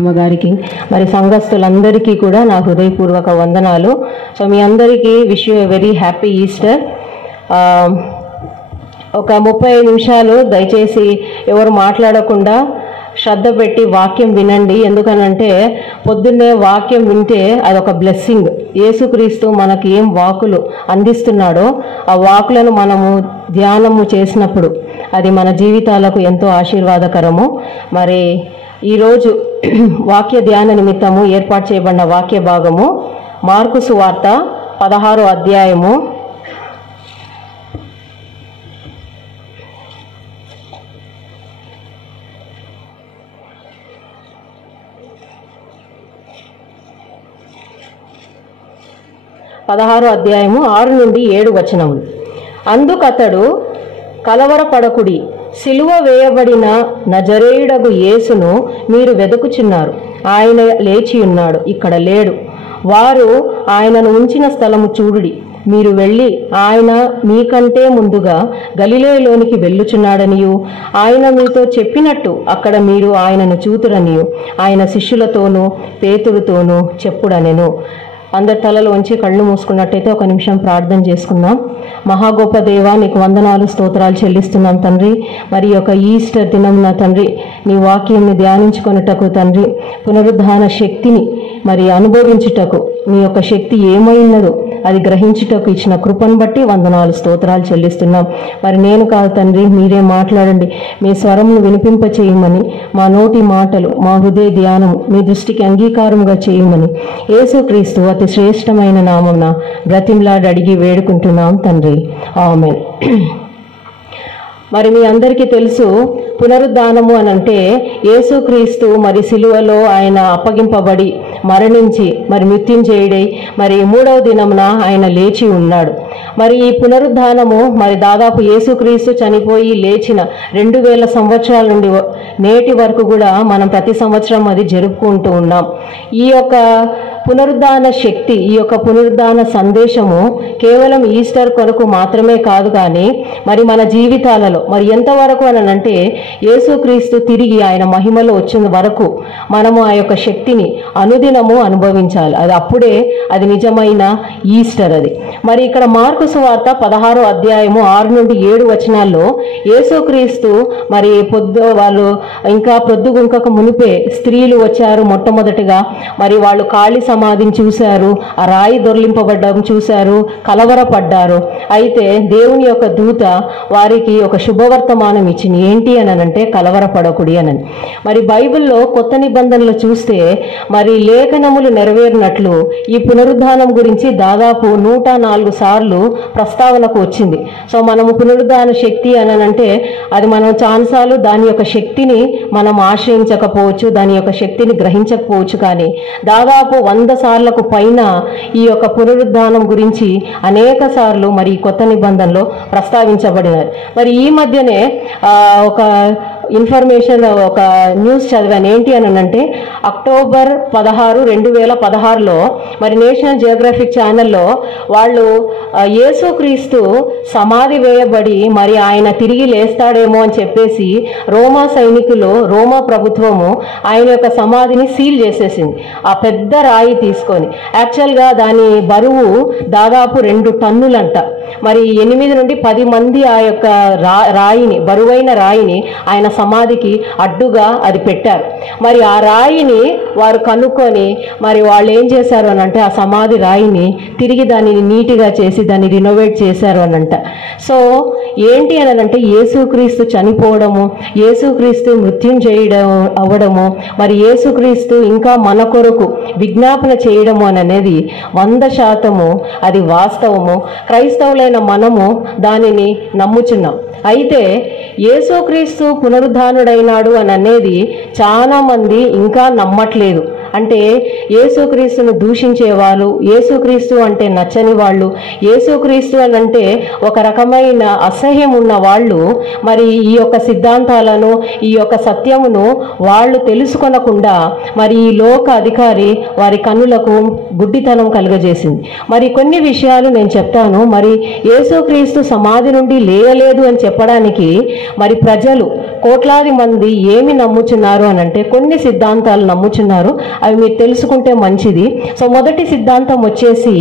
అమ్మగారికి మరి సంఘస్థులందరికీ కూడా నా హృదయపూర్వక వందనాలు. సో మీ అందరికీ wish you very happy Easter. ఒక 30 నిమిషాలు దయచేసి ఎవరు మాట్లాడకుండా శ్రద్ధ పెట్టి వాక్యం వినండి. ఎందుకనంటే పొద్దున్నే వాక్యం వింటే అదొక బ్లెస్సింగ్. యేసుక్రీస్తు మనకి ఏం వాకులు అందిస్తున్నాడో ఆ వాకులను మనము ధ్యానము చేసినప్పుడు అది మన జీవితాలకు ఎంతో ఆశీర్వాదకరము. మరి ఈరోజు వాక్య ధ్యాన నిమిత్తము ఏర్పాటు చేయబడిన వాక్య భాగము మార్కు సువార్త 16వ అధ్యాయము 6 నుండి 7 వచనములు. అందుకతడు, కలవరపడకుడి, సిలువ వేయబడిన నజరేయుడగు యేసును మీరు వెదుకుచున్నారు. ఆయన లేచి ఉన్నాడు, ఇక్కడ లేడు. వారు ఆయనను ఉంచిన స్థలము చూడుడి. మీరు వెళ్ళి ఆయన మీకంటే ముందుగా గలిలయలోనికి వెళ్ళుచున్నాడనియు ఆయన మీతో చెప్పినట్టు అక్కడ మీరు ఆయనను చూతురనియు ఆయన శిష్యులతోనూ పేతురుతోనూ చెప్పుడనెను. అందరి తలలు వంచి కళ్ళు మూసుకున్నట్టయితే ఒక నిమిషం ప్రార్థన చేసుకుందాం. మహాగొప్ప దేవా, నీకు వందనాలు స్తోత్రాలు చెల్లిస్తున్నాం తండ్రి. మరి యొక్క ఈస్టర్ దినంన తండ్రి నీ వాక్యాన్ని ధ్యానించుకొనుటకు తండ్రి, పునరుద్ధాన శక్తిని మరి అనుభవించుటకు, నీ యొక్క శక్తి ఏమైనదో అది గ్రహించుటకు ఇచ్చిన కృపను బట్టి వందనాలు స్తోత్రాలు చెల్లిస్తున్నాం. మరి నేను కాదు తండ్రి, మీరే మాట్లాడండి. మీ స్వరంను వినిపింప చేయమని, మా నోటి మాటలు, మా హృదయ ధ్యానము మీ దృష్టికి అంగీకారముగా చేయమని యేసుక్రీస్తు అతి శ్రేష్టమైన నామమున బ్రతిమలాడి అడిగి వేడుకుంటున్నాం తండ్రి, ఆమేన్. మరి మీ అందరికీ తెలుసు, పునరుద్ధానము అని అంటే యేసుక్రీస్తు మరి సిలువలో ఆయన అప్పగింపబడి మరణించి మరి మృత్యుంజయుడై మరి 3వ దినమున ఆయన లేచి ఉన్నాడు. మరి ఈ పునరుద్ధానము మరి దాదాపు యేసుక్రీస్తు చనిపోయి లేచిన 2000 సంవత్సరాల నుండి నేటి వరకు కూడా మనం ప్రతి సంవత్సరం అది జరుపుకుంటూ ఉన్నాం. ఈ యొక్క పునరుద్ధాన శక్తి, ఈ యొక్క పునరుద్ధాన సందేశము కేవలం ఈస్టర్ కొరకు మాత్రమే కాదు, కానీ మరి మన జీవితాలలో మరి ఎంతవరకు అని అంటే యేసుక్రీస్తు తిరిగి ఆయన మహిమలో వచ్చిన వరకు మనము ఆ యొక్క శక్తిని అనుదినము అనుభవించాలి. అది అప్పుడే అది నిజమైన ఈస్టర్. అది మరి ఇక్కడ మార్కు సువార్త 16వ అధ్యాయము 6 నుండి 7 వచనాల్లో యేసుక్రీస్తు మరి వాళ్ళు ఇంకా పొద్దుగుంకక మునిపే స్త్రీలు వచ్చారు. మొట్టమొదటిగా మరి వాళ్ళు ఖాళీ సమాధిని చూశారు, ఆ రాయి దొర్లింపబడ్డం చూశారు, కలవరపడ్డారు. అయితే దేవుని యొక్క దూత వారికి ఒక శుభవర్తమానం ఇచ్చింది. ఏంటి అని అంటే కలవరపడకుడి అని. మరి బైబిల్లో కొత్త నిబంధనలు చూస్తే మరి లేఖనములు నెరవేరినట్లు ఈ పునరుద్ధానం గురించి దాదాపు 104 సార్లు ప్రస్తావనకు వచ్చింది. సో మనము పునరుద్ధాన శక్తి అని అంటే అది మనం చాలాసార్లు దాని యొక్క శక్తిని మనం ఆశ్రయించకపోవచ్చు, దాని యొక్క శక్తిని గ్రహించకపోవచ్చు, కానీ దాదాపు 100 సార్లకు పైన ఈ యొక్క పునరుద్ధానం గురించి అనేక సార్లు మరి కొత్త నిబంధనలో ప్రస్తావించబడినారు. మరి ఈ మధ్యనే ఒక ఇన్ఫర్మేషన్, ఒక న్యూస్ చదివాను. ఏంటి అని అంటే అక్టోబర్ 16, 2016లో మరి నేషనల్ జియోగ్రఫిక్ ఛానల్లో వాళ్ళు యేసుక్రీస్తు సమాధి వేయబడి మరి ఆయన తిరిగి లేస్తాడేమో అని చెప్పేసి రోమా సైనికులు, రోమా ప్రభుత్వము ఆయన యొక్క సమాధిని సీల్ చేసేసింది. ఆ పెద్ద రాయి తీసుకొని, యాక్చువల్గా దాని బరువు దాదాపు 2 టన్నులంట. మరి 8 నుండి 10 మంది ఆ యొక్క రాయిని, బరువైన రాయిని ఆయన సమాధికి అడ్డుగా అది పెట్టారు. మరి ఆ రాయిని వారు కనుక్కొని మరి వాళ్ళు ఏం చేశారు అని అంటే ఆ సమాధి రాయిని తిరిగి దానిని నీట్గా చేసి దాన్ని రినోవేట్ చేశారు అనంట. సో ఏంటి అని అంటే యేసుక్రీస్తు చనిపోవడము, యేసుక్రీస్తు మృత్యుంజయుడు అవ్వడము, మరి యేసుక్రీస్తు ఇంకా మన కొరకు విజ్ఞాపన చేయడము అని అనేది 100% అది వాస్తవము. క్రైస్తవులైన మనము దానిని నమ్ముచున్నాం. అయితే యేసుక్రీస్తు పునరుద్ధానుడైనాడు అని అనేది చాలా మంది ఇంకా నమ్మట్లేదు. అంటే యేసుక్రీస్తును దూషించేవాళ్ళు, యేసుక్రీస్తు అంటే నచ్చని వాళ్ళు, యేసుక్రీస్తు అని అంటే ఒక రకమైన అసహ్యం ఉన్న వాళ్ళు మరి ఈ యొక్క సిద్ధాంతాలను, ఈ యొక్క సత్యమును వాళ్ళు తెలుసుకొనకుండా మరి ఈ లోక అధికారి వారి కన్నులకు గుడ్డితనం కలుగజేసింది. మరి కొన్ని విషయాలు నేను చెప్తాను. మరి యేసుక్రీస్తు సమాధి నుండి లేయలేదు అని చెప్పడానికి మరి ప్రజలు కోట్లాది మంది ఏమి నమ్ముచున్నారు అని అంటే కొన్ని సిద్ధాంతాలు నమ్ముచున్నారు. అవి మీరు తెలుసుకుంటే మంచిది. సో మొదటి సిద్ధాంతం వచ్చేసి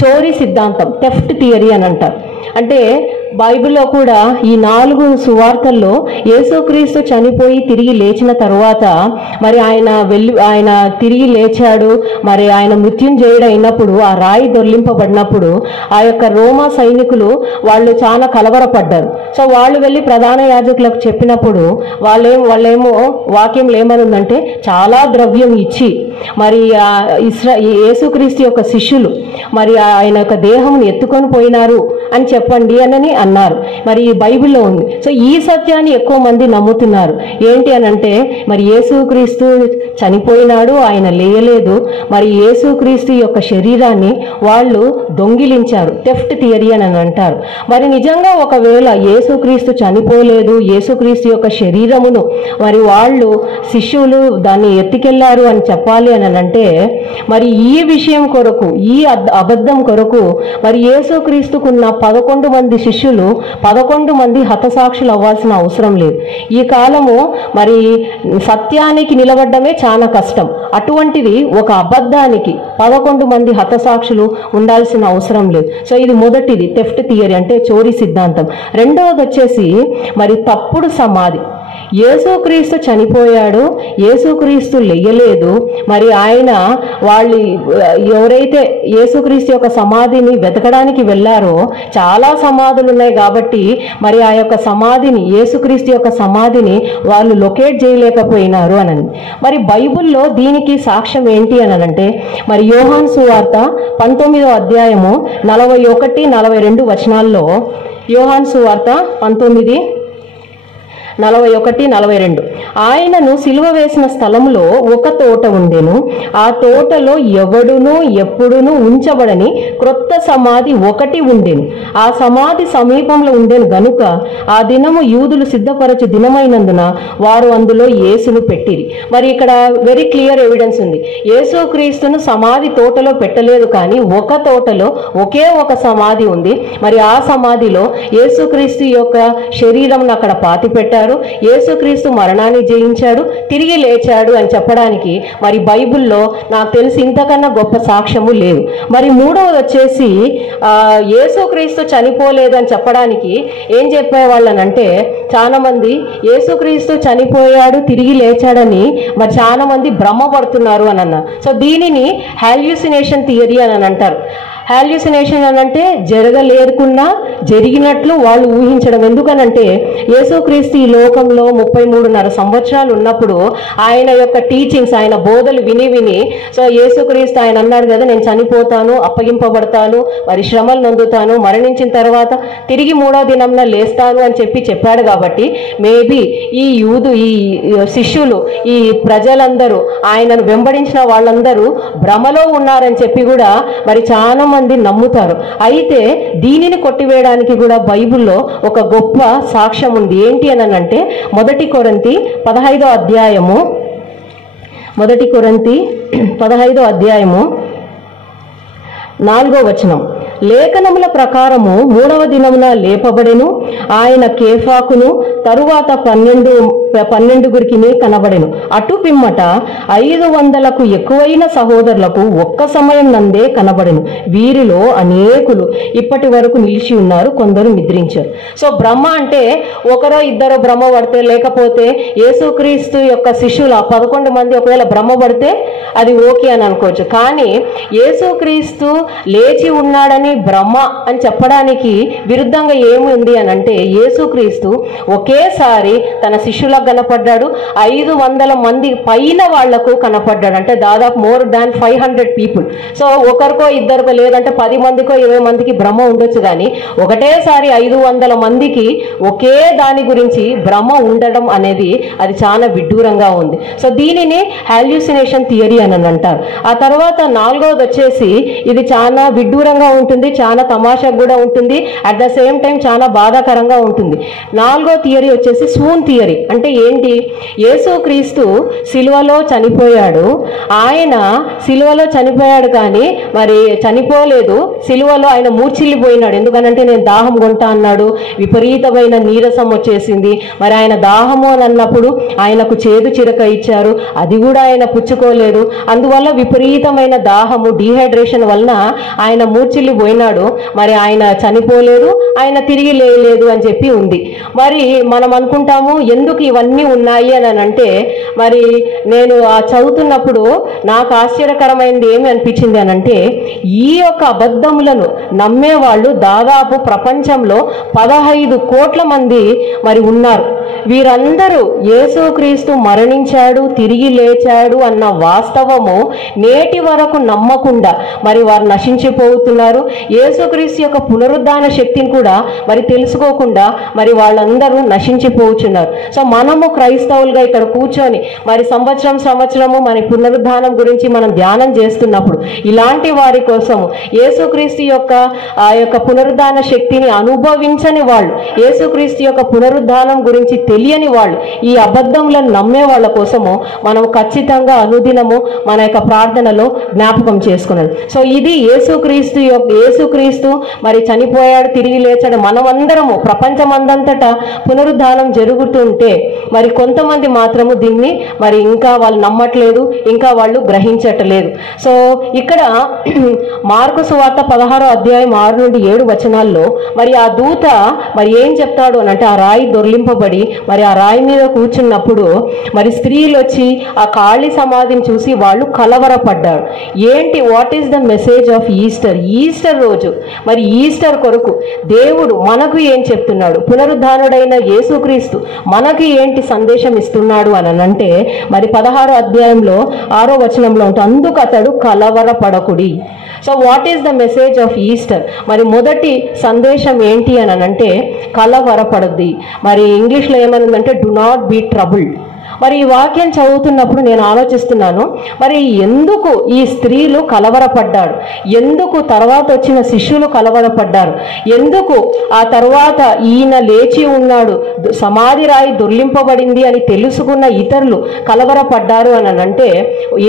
చోరీ సిద్ధాంతం, థెఫ్ట్ థియరీ అని అంటారు. అంటే బైబిల్లో కూడా ఈ 4 సువార్తల్లో యేసుక్రీస్తు చనిపోయి తిరిగి లేచిన తరువాత మరి ఆయన తిరిగి లేచాడు, మరి ఆయన మృత్యుంజయుడు అయినప్పుడు ఆ రాయి దొర్లింపబడినప్పుడు ఆ యొక్క రోమా సైనికులు వాళ్ళు చాలా కలవరపడ్డారు. సో వాళ్ళు వెళ్ళి ప్రధాన యాజకులకు చెప్పినప్పుడు వాళ్ళేమో వాక్యం ఏమనుందంటే చాలా ద్రవ్యం ఇచ్చి మరి యేసుక్రీస్తు యొక్క శిష్యులు మరి ఆయన యొక్క దేహంని ఎత్తుకొని పోయినారు అని చెప్పండి అని అన్నారు. మరి ఈ బైబిల్లో ఉంది. సో ఈ సత్యాన్ని ఎక్కువ మంది నమ్ముతున్నారు. ఏంటి అని అంటే మరి యేసుక్రీస్తు చనిపోయినాడు, ఆయన లేయలేదు, మరి యేసుక్రీస్తు యొక్క శరీరాన్ని వాళ్ళు దొంగిలించారు, థెఫ్ట్ థియరీ అని అంటారు. మరి నిజంగా ఒకవేళ యేసుక్రీస్తు చనిపోలేదు, యేసుక్రీస్తు యొక్క శరీరమును మరి వాళ్ళు శిష్యులు దాన్ని ఎత్తుకెళ్లారు అని చెప్పాలి అని అంటే మరి ఈ విషయం కొరకు, ఈ అబద్ధం కొరకు మరి యేసుక్రీస్తుకున్న 11 మంది శిష్యులు 11 మంది హతసాక్షులు అవ్వాల్సిన అవసరం లేదు. ఈ కాలము మరి సత్యానికి నిలబడమే చాలా కష్టం. అటువంటిది ఒక అబద్ధానికి 11 మంది హతసాక్షులు ఉండాల్సిన అవసరం లేదు. సో ఇది మొదటిది థెఫ్ట్ థియరీ, అంటే చోరీ సిద్ధాంతం. రెండవది వచ్చేసి మరి తప్పుడు సమాధి. యేసుక్రీస్తు చనిపోయాడు, యేసుక్రీస్తు లెయ్యలేదు, మరి ఆయన వాళ్ళు ఎవరైతే యేసుక్రీస్తు యొక్క సమాధిని వెతకడానికి వెళ్ళారో చాలా సమాధులు ఉన్నాయి కాబట్టి మరి ఆ యొక్క సమాధిని, యేసుక్రీస్తు యొక్క సమాధిని వాళ్ళు లొకేట్ చేయలేకపోయినారు అని. మరి బైబిల్లో దీనికి సాక్ష్యం ఏంటి అని అంటే మరి యోహాను సువార్త 19వ అధ్యాయము 41-42 వచనాల్లో, యోహాను సువార్త 19:41-42, ఆయనను సిలువ వేసిన స్థలంలో ఒక తోట ఉండెను, ఆ తోటలో ఎవడునూ ఎప్పుడునూ ఉంచబడని క్రొత్త సమాధి ఒకటి ఉండెను, ఆ సమాధి సమీపంలో ఉండెను గనుక ఆ దినము యూదులు సిద్ధపరచు దినమైనందున వారు అందులో యేసును పెట్టిరి. మరి ఇక్కడ వెరీ క్లియర్ ఎవిడెన్స్ ఉంది. యేసుక్రీస్తును సమాధి తోటలో పెట్టలేదు, కానీ ఒక తోటలో ఒకే ఒక సమాధి ఉంది. మరి ఆ సమాధిలో యేసుక్రీస్తు యొక్క శరీరం అక్కడ పాతి పెట్టారు. యేసుక్రీస్తు మరణాన్ని జయించాడు, తిరిగి లేచాడు అని చెప్పడానికి మరి బైబిల్లో నాకు తెలిసి ఇంతకన్నా గొప్ప సాక్ష్యము లేదు. మరి మూడవది వచ్చేసి యేసుక్రీస్తు చనిపోలేదు అని చెప్పడానికి ఏం చెప్పేవాళ్ళనంటే చాలా మంది యేసుక్రీస్తు చనిపోయాడు తిరిగి లేచాడని మరి చాలా మంది భ్రమపడుతున్నారు అని అన్నారు. సో దీనిని హాల్యూసినేషన్ థియరీ అని అంటారు. హాల్యూసినేషన్ అని అంటే జరగలేకున్నా జరిగినట్లు వాళ్ళు ఊహించడం. ఎందుకనంటే యేసుక్రీస్తు ఈ లోకంలో 33.5 సంవత్సరాలు ఉన్నప్పుడు ఆయన యొక్క టీచింగ్స్, ఆయన బోధలు విని సో యేసుక్రీస్తు ఆయన అన్నాడు కదా, నేను చనిపోతాను, అప్పగింపబడతాను, మరి శ్రమలు నొందుతాను, మరణించిన తర్వాత తిరిగి 3వ దినంన లేస్తాను అని చెప్పాడు. కాబట్టి మేబీ ఈ శిష్యులు, ఈ ప్రజలందరూ, ఆయనను వెంబడించిన వాళ్ళందరూ భ్రమలో ఉన్నారని చెప్పి కూడా మరి చాలా మంది నమ్ముతారు. అయితే దీనిని కొట్టివేయడానికి కూడా బైబిల్లో ఒక గొప్ప సాక్ష్యం ఉంది. ఏంటి అని అంటే 1 కొరింథీ 15వ అధ్యాయము 4వ వచనం, లేఖనముల ప్రకారము 3వ దినమున లేపబడెను, ఆయన కేఫాకును తరువాత 12 కనబడెను. అటు పిమ్మట 500కు ఎక్కువైన సహోదరులకు ఒక్క సమయం నందే కనబడెను. వీరిలో అనేకులు ఇప్పటి వరకు నిలిచి ఉన్నారు, కొందరు నిద్రించారు. సో బ్రహ్మ అంటే ఒకరో ఇద్దరో భ్రమ పడితే, లేకపోతే యేసుక్రీస్తు యొక్క శిష్యులు 11 మంది ఒకవేళ భ్రమ పడితే అది ఓకే అని అనుకోవచ్చు. కానీ యేసుక్రీస్తు లేచి ఉన్నాడని బ్రహ్మ అని చెప్పడానికి విరుద్ధంగా ఏముంది అని అంటే యేసుక్రీస్తు ఒకేసారి తన శిష్యుల శిష్యులకు కనపడ్డాడు, 500 మంది పైన వాళ్లకు కనపడ్డాడు. అంటే దాదాపు మోర్ దాన్ 500 పీపుల్. సో ఒకరికో ఇద్దరికో లేదంటే 10 మందికో 20 మందికి భ్రమ ఉండొచ్చు, కానీ ఒకటేసారి 500 మందికి ఒకే దాని గురించి భ్రమ ఉండడం అనేది అది చాలా విడ్డూరంగా ఉంది. సో దీనిని హాల్యూసినేషన్ థియరీ అని అంటారు. ఆ తర్వాత 4వది వచ్చేసి ఇది చాలా విడ్డూరంగా ఉంటుంది, చాలా తమాషా కూడా ఉంటుంది, అట్ ద సేమ్ టైం చాలా బాధాకరంగా ఉంటుంది. 4వ థియరీ వచ్చేసి స్వూన్ థియరీ. అంటే ఏంటి? యేసుక్రీస్తు సిలువలో చనిపోయాడు. ఆయన సిలువలో చనిపోయాడు కానీ మరి చనిపోలేదు. సిలువలో ఆయన మూర్చిల్లిపోయినాడు. ఎందుకనంటే నేను దాహం కొంటా అన్నాడు, విపరీతమైన నీరసం వచ్చేసింది. మరి ఆయన దాహము అని అన్నప్పుడు ఆయనకు చేదు చిరక ఇచ్చారు, అది కూడా ఆయన పుచ్చుకోలేదు. అందువల్ల విపరీతమైన దాహము, డీహైడ్రేషన్ వలన ఆయన మూర్చిల్లిపోయినాడు. మరి ఆయన చనిపోలేదు, ఆయన తిరిగి లేలేదు అని చెప్పి ఉంది. మరి మనం అనుకుంటాము ఎందుకు ఇవన్నీ ఉన్నాయి అని అంటే, మరి నేను చదువుతున్నప్పుడు నాకు ఆశ్చర్యకరమైనది ఏమి అనిపించింది అని అంటే, ఈ యొక్క అబద్ధములను నమ్మేవాళ్ళు దాదాపు ప్రపంచంలో 15 కోట్ల మంది మరి ఉన్నారు. వీరందరూ యేసుక్రీస్తు మరణించాడు, తిరిగి లేచాడు అన్న వాస్తవము నేటి వరకు నమ్మకుండా మరి వారు నశించిపోతున్నారు. యేసుక్రీస్తు యొక్క పునరుద్ధాన శక్తిని కూడా మరి తెలుసుకోకుండా మరి వాళ్ళందరూ నశించిపోతున్నారు. సో మనము క్రైస్తవులుగా ఇక్కడ కూర్చొని మరి సంవత్సరము మరి పునరుద్ధానం గురించి మనం ధ్యానం చేస్తున్నప్పుడు ఇలాంటి వారి కోసము యేసుక్రీస్తు యొక్క ఆ యొక్క పునరుద్ధాన శక్తిని అనుభవించని వాళ్ళు, యేసుక్రీస్తు యొక్క పునరుద్ధానం గురించి తెలియని వాళ్ళు, ఈ అబద్ధములను నమ్మే వాళ్ళ కోసము మనం ఖచ్చితంగా అనుదినము మన యొక్క ప్రార్థనలో జ్ఞాపకం చేసుకున్నాడు. సో ఇది యేసుక్రీస్తు మరి చనిపోయాడు, తిరిగి లేచాడు. మనమందరము ప్రపంచమందంతటా పునరుద్ధానం జరుగుతుంటే మరి కొంతమంది మాత్రము దీన్ని మరి ఇంకా వాళ్ళు నమ్మట్లేదు, ఇంకా వాళ్ళు గ్రహించట్లేదు. సో ఇక్కడ మార్కు సువార్త 16వ అధ్యాయం 6 నుండి 7 వచనాల్లో మరి ఆ దూత మరి ఏం చెప్తాడు అని అంటే, ఆ రాయి దొర్లింపబడి మరి ఆ రాయి మీద కూర్చున్నప్పుడు మరి స్త్రీలు వచ్చి ఆ ఖాళీ సమాధిని చూసి వాళ్ళు కలవరపడ్డారు. ఏంటి, what is the message of Easter? Easter రోజు మరి ఈస్టర్ కొరకు దేవుడు మనకు ఏం చెప్తున్నాడు, పునరుద్ధానుడైన యేసుక్రీస్తు మనకి ఏంటి సందేశం ఇస్తున్నాడు అని అంటే, మరి 16వ అధ్యాయంలో 6వ వచనంలో ఉంటుంది, అందుకు అతడు కలవరపడకుడి. So what is the message of Easter? మరి మొదటి సందేశం ఏంటి అని అంటే కలవరపడద్ది. మరి ఇంగ్లీష్లో ఏమనుందంటే డు నాట్ బీ ట్రబుల్డ్. మరి ఈ వాక్యం చదువుతున్నప్పుడు నేను ఆలోచిస్తున్నాను, మరి ఎందుకు ఈ స్త్రీలు కలవరపడ్డారు, ఎందుకు తర్వాత వచ్చిన శిష్యులు కలవరపడ్డారు, ఎందుకు ఆ తర్వాత ఈయన లేచి ఉన్నాడు, సమాధి రాయి దొర్లింపబడింది అని తెలుసుకున్న ఇతరులు కలవరపడ్డారు అని అంటే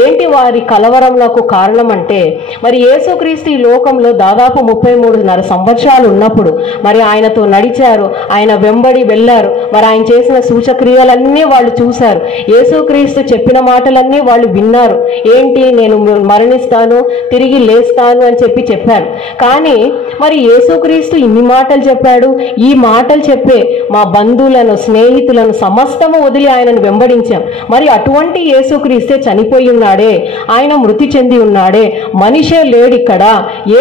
ఏంటి వారి కలవరంలకు కారణం అంటే, మరి యేసుక్రీస్తు ఈ లోకంలో దాదాపు 33.5 సంవత్సరాలు ఉన్నప్పుడు మరి ఆయనతో నడిచారు, ఆయన వెంబడి వెళ్ళారు, మరి ఆయన చేసిన సూచక్రియలన్నీ వాళ్ళు చూశారు, యేసుక్రీస్తు చెప్పిన మాటలన్నీ వాళ్ళు విన్నారు. ఏంటి, నేను మరణిస్తాను, తిరిగి లేస్తాను అని చెప్పారు. కానీ మరి యేసుక్రీస్తు ఇన్ని మాటలు చెప్పాడు, ఈ మాటలు చెప్పే మా బంధువులను, స్నేహితులను సమస్తము వదిలి ఆయనను వెంబడించాం. మరి అటువంటి యేసుక్రీస్తే చనిపోయి ఉన్నాడే, ఆయన మృతి చెంది ఉన్నాడే, మనిషే లేడు ఇక్కడ,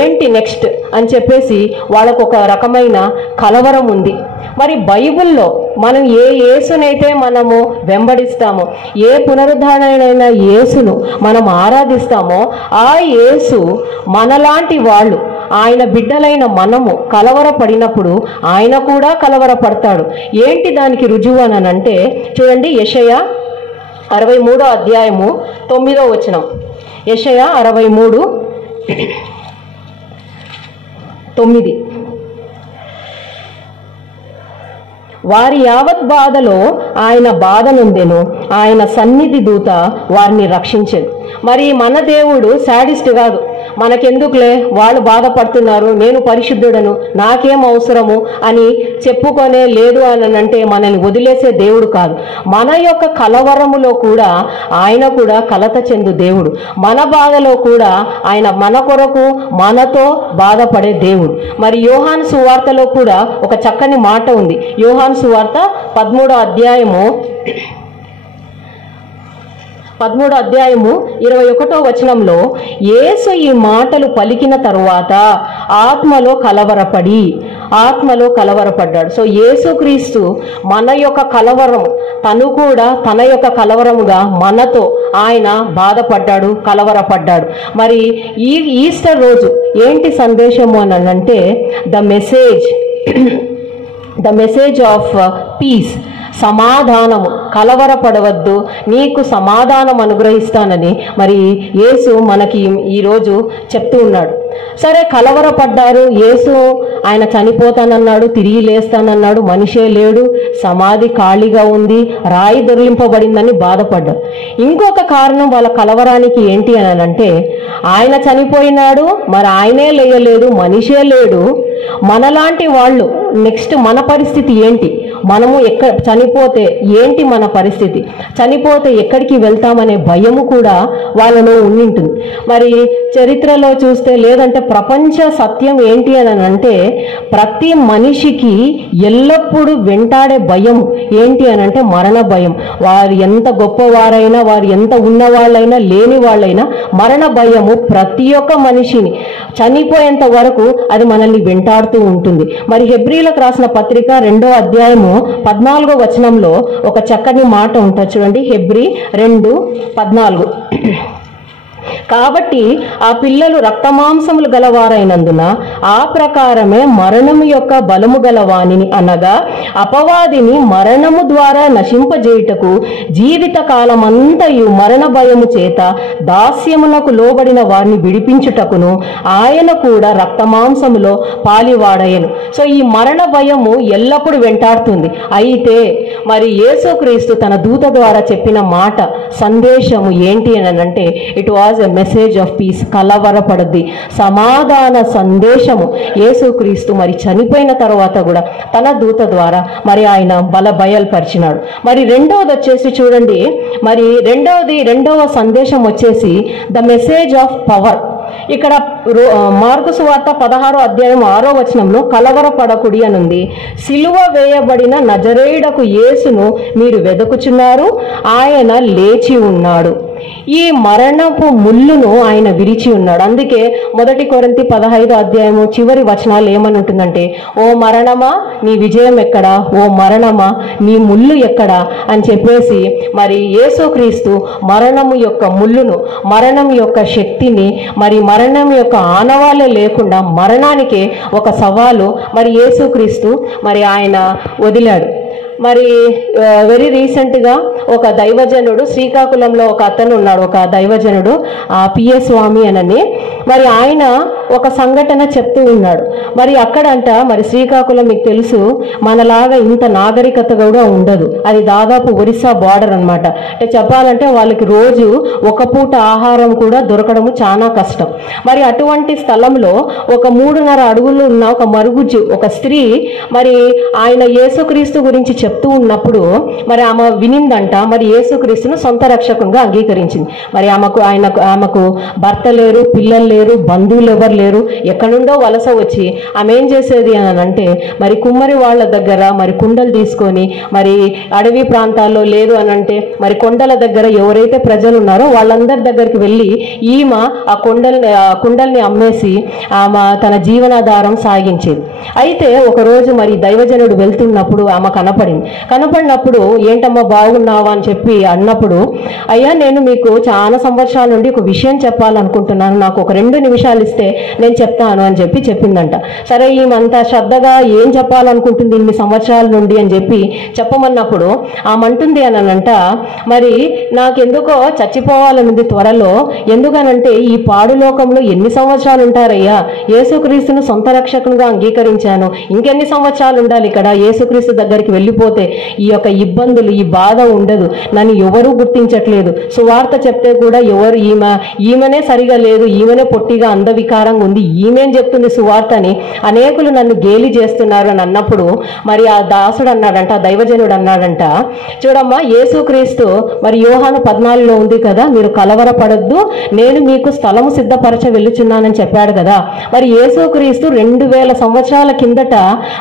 ఏంటి నెక్స్ట్ అని చెప్పేసి వాళ్ళకు ఒక రకమైన కలవరం ఉంది. మరి బైబిల్లో మనం ఏ యేసునైతే మనము వెంబడిస్తామో, ఏ పునరుద్ధారణైన యేసును మనం ఆరాధిస్తామో, ఆ యేసు మనలాంటి వాళ్ళు, ఆయన బిడ్డలైన మనము కలవరపడినప్పుడు ఆయన కూడా కలవరపడతాడు. ఏంటి దానికి రుజువు అని అంటే చూడండి, యెషయా 63వ అధ్యాయము 9వ వచనం. యెషయా 63:9. వారి యావత్ బాధలో ఆయన బాధ నొందెను, ఆయన సన్నిధి దూత వారిని రక్షించెను. మరి మన దేవుడు శాడిస్ట్ కాదు. మనకెందుకులే, వాళ్ళు బాధపడుతున్నారు, నేను పరిశుద్ధుడను, నాకేం అవసరము అని చెప్పుకొనే లేదు అని అంటే మనల్ని వదిలేసే దేవుడు కాదు. మన యొక్క కలవరములో కూడా ఆయన కూడా కలత చెందు దేవుడు. మన బాధలో కూడా ఆయన మన కొరకు మనతో బాధపడే దేవుడు. మరి యోహాను సువార్తలో కూడా ఒక చక్కని మాట ఉంది. యోహాను సువార్త 13వ అధ్యాయము 21వ వచనంలో, యేసు ఈ మాటలు పలికిన తరువాత ఆత్మలో కలవరపడి ఆత్మలో కలవరపడ్డాడు. సో యేసుక్రీస్తు మన యొక్క కలవరం, తను కూడా తన యొక్క కలవరముగా మనతో ఆయన బాధపడ్డాడు, కలవరపడ్డాడు. మరి ఈ ఈస్టర్ రోజు ఏంటి సందేశము అని అంటే ద మెసేజ్ ఆఫ్ పీస్, సమాధానము. కలవరపడవద్దు, నీకు సమాధానం అనుగ్రహిస్తానని మరి యేసు మనకి ఈరోజు చెప్తూ ఉన్నాడు. సరే, కలవరపడ్డారు. యేసు ఆయన చనిపోతానన్నాడు, తిరిగి లేస్తానన్నాడు, మనిషే లేడు, సమాధి ఖాళీగా ఉంది, రాయి దొరిలింపబడిందని బాధపడ్డారు. ఇంకొక కారణం వాళ్ళ కలవరానికి ఏంటి అని అంటే, ఆయన చనిపోయినాడు, మరి ఆయనే లేయలేదు, మనిషే లేడు, మనలాంటి వాళ్ళు నెక్స్ట్ మన పరిస్థితి ఏంటి, మనము చనిపోతే ఏంటి మన పరిస్థితి, చనిపోతే ఎక్కడికి వెళ్తామనే భయము కూడా వాళ్ళలో ఉండింటుంది. మరి చరిత్రలో చూస్తే, లేదంటే ప్రపంచ సత్యం ఏంటి అని అంటే, ప్రతి మనిషికి ఎల్లప్పుడూ వెంటాడే భయం ఏంటి అని అంటే మరణ భయం. వారు ఎంత గొప్పవారైనా, వారు ఎంత ఉన్నవాళ్ళైనా లేని వాళ్ళైనా, మరణ భయము ప్రతి ఒక్క మనిషిని చనిపోయేంత వరకు అది మనల్ని వెంటాడుతూ ఉంటుంది. మరి హెబ్రీలకు రాసిన పత్రిక 2వ అధ్యాయము 14వ వచనంలో ఒక చక్కని మాట ఉంటుంది చూడండి. హెబ్రీ 2:14. కాబట్టి ఆ పిల్లలు రక్తమాంసములు గలవారైనందున ఆ ప్రకారమే మరణము యొక్క బలము గలవానిని, అనగా అపవాదిని మరణము ద్వారా నశింపజేయుటకు జీవిత కాలమంతయు మరణ భయము చేత దాస్యమునకు లోబడిన వారిని విడిపించుటకును ఆయన కూడా రక్తమాంసములో పాలివాడయను. సో ఈ మరణ భయము ఎల్లప్పుడూ వెంటాడుతుంది. అయితే మరి యేసుక్రీస్తు తన దూత ద్వారా చెప్పిన మాట, సందేశము ఏంటి అని అంటే, it was a message of peace. కలవరపడద్ది, సమాధాన సందేశము. యేసుక్రీస్తు మరి చనిపోయిన తర్వాత కూడా తన దూత ద్వారా మరి ఆయన బయలుపరిచినాడు. మరి రెండవది వచ్చేసి చూడండి, మరి రెండవ సందేశం వచ్చేసి ద మెసేజ్ ఆఫ్ పవర్. ఇక్కడ మార్కు సువార్త 16వ అధ్యాయం 6వ వచనంలో కలవరపడకుడి అనుంది. సిలువ వేయబడిన నజరేయుడకు యేసును మీరు వెదకుచున్నారు, ఆయన లేచి ఉన్నాడు. ఈ మరణపు ముళ్ళును ఆయన విరిచి ఉన్నాడు. అందుకే 1 కొరింథీ 15వ అధ్యాయము చివరి వచనాలు ఏమని ఉంటుందంటే, ఓ మరణమా నీ విజయం ఎక్కడా, ఓ మరణమా నీ ముళ్ళు ఎక్కడా అని చెప్పేసి మరి యేసుక్రీస్తు మరణము యొక్క ముళ్ళును, మరణం యొక్క శక్తిని, మరి మరణం యొక్క ఆనవాళ్ళే లేకుండా మరణానికే ఒక సవాలు మరి యేసుక్రీస్తు మరి ఆయన వదిలాడు. మరి వెరీ రీసెంట్గా ఒక దైవజనుడు, శ్రీకాకుళంలో ఒక అతను ఉన్నాడు, ఒక దైవజనుడు పిఎస్ స్వామి అనని, మరి ఆయన ఒక సంఘటన చెప్తూ ఉన్నాడు. మరి అక్కడంట, మరి శ్రీకాకుళం మీకు తెలుసు, మనలాగా ఇంత నాగరికత కూడా ఉండదు. అది దాదాపు ఒరిస్సా బార్డర్ అనమాట. అంటే చెప్పాలంటే వాళ్ళకి రోజు ఒక పూట ఆహారం కూడా దొరకడము చాలా కష్టం. మరి అటువంటి స్థలంలో ఒక 3.5 అడుగులు ఉన్న ఒక మరుగుజ్జు ఒక స్త్రీ మరి ఆయన యేసుక్రీస్తు గురించి చెప్తూ ఉన్నప్పుడు మరి ఆమె వినిందంట, మరి యేసుక్రీస్తును సొంత రక్షకునిగా అంగీకరించింది. మరి ఆమెకు భర్త లేరు, పిల్లలు లేరు, బంధువులు ఎవరు లేరు, ఎక్కడి నుండో వలస వచ్చి ఆమె ఏం చేసేది అని అంటే, మరి కుమ్మరి వాళ్ళ దగ్గర మరి కుండలు తీసుకొని, మరి అడవి ప్రాంతాల్లో లేదు అని అంటే మరి కొండల దగ్గర ఎవరైతే ప్రజలు ఉన్నారో వాళ్ళందరి దగ్గరికి వెళ్ళి ఈమె ఆ కుండల్ని అమ్మేసి ఆమె తన జీవనాధారం సాగించేది. అయితే ఒకరోజు మరి దైవజనుడు వెళ్తున్నప్పుడు ఆమె కనపడినప్పుడు ఏంటమ్మా బాగున్నావా అని చెప్పి అన్నప్పుడు, అయ్యా నేను మీకు చాలా సంవత్సరాల నుండి ఒక విషయం చెప్పాలనుకుంటున్నాను, నాకు ఒక 2 నిమిషాలు ఇస్తే నేను చెప్తాను అని చెప్పి చెప్పిందంట. సరే, ఈమంతా శ్రద్ధగా ఏం చెప్పాలనుకుంటుంది ఇన్ని సంవత్సరాల నుండి అని చెప్పి చెప్పమన్నప్పుడు ఆమంటుంది అనంట, మరి నాకెందుకో చచ్చిపోవాలనుంది త్వరలో, ఎందుకనంటే ఈ పాడు లోకంలో ఎన్ని సంవత్సరాలు ఉంటారయ్యా, యేసుక్రీస్తును సొంత రక్షకునిగా అంగీకరించాను, ఇంకెన్ని సంవత్సరాలు ఉండాలి ఇక్కడ, యేసుక్రీస్తు దగ్గరికి వెళ్ళిపోతే ఈ యొక్క ఇబ్బందులు, ఈ బాధ ఉండదు, నన్ను ఎవరూ గుర్తించట్లేదు, సువార్త చెప్తే కూడా ఎవరు ఈమెనే సరిగా లేదు, ఈమెనే పొట్టిగా అందవికారంగా ఉంది, ఈమెం చెప్తుంది సువార్త అని అనేకులు నన్ను గేలి చేస్తున్నారు అని అన్నప్పుడు మరి ఆ దాసుడు అన్నాడంట, దైవజనుడు అన్నాడంట, చూడమ్మా యేసుక్రీస్తు మరి యోహాను 14లో ఉంది కదా, మీరు కలవరపడొద్దు, నేను మీకు స్థలము సిద్ధపరచ వెళ్ళుచున్నానని చెప్పాడు కదా. మరి యేసుక్రీస్తు 2000 సంవత్సరాల కిందట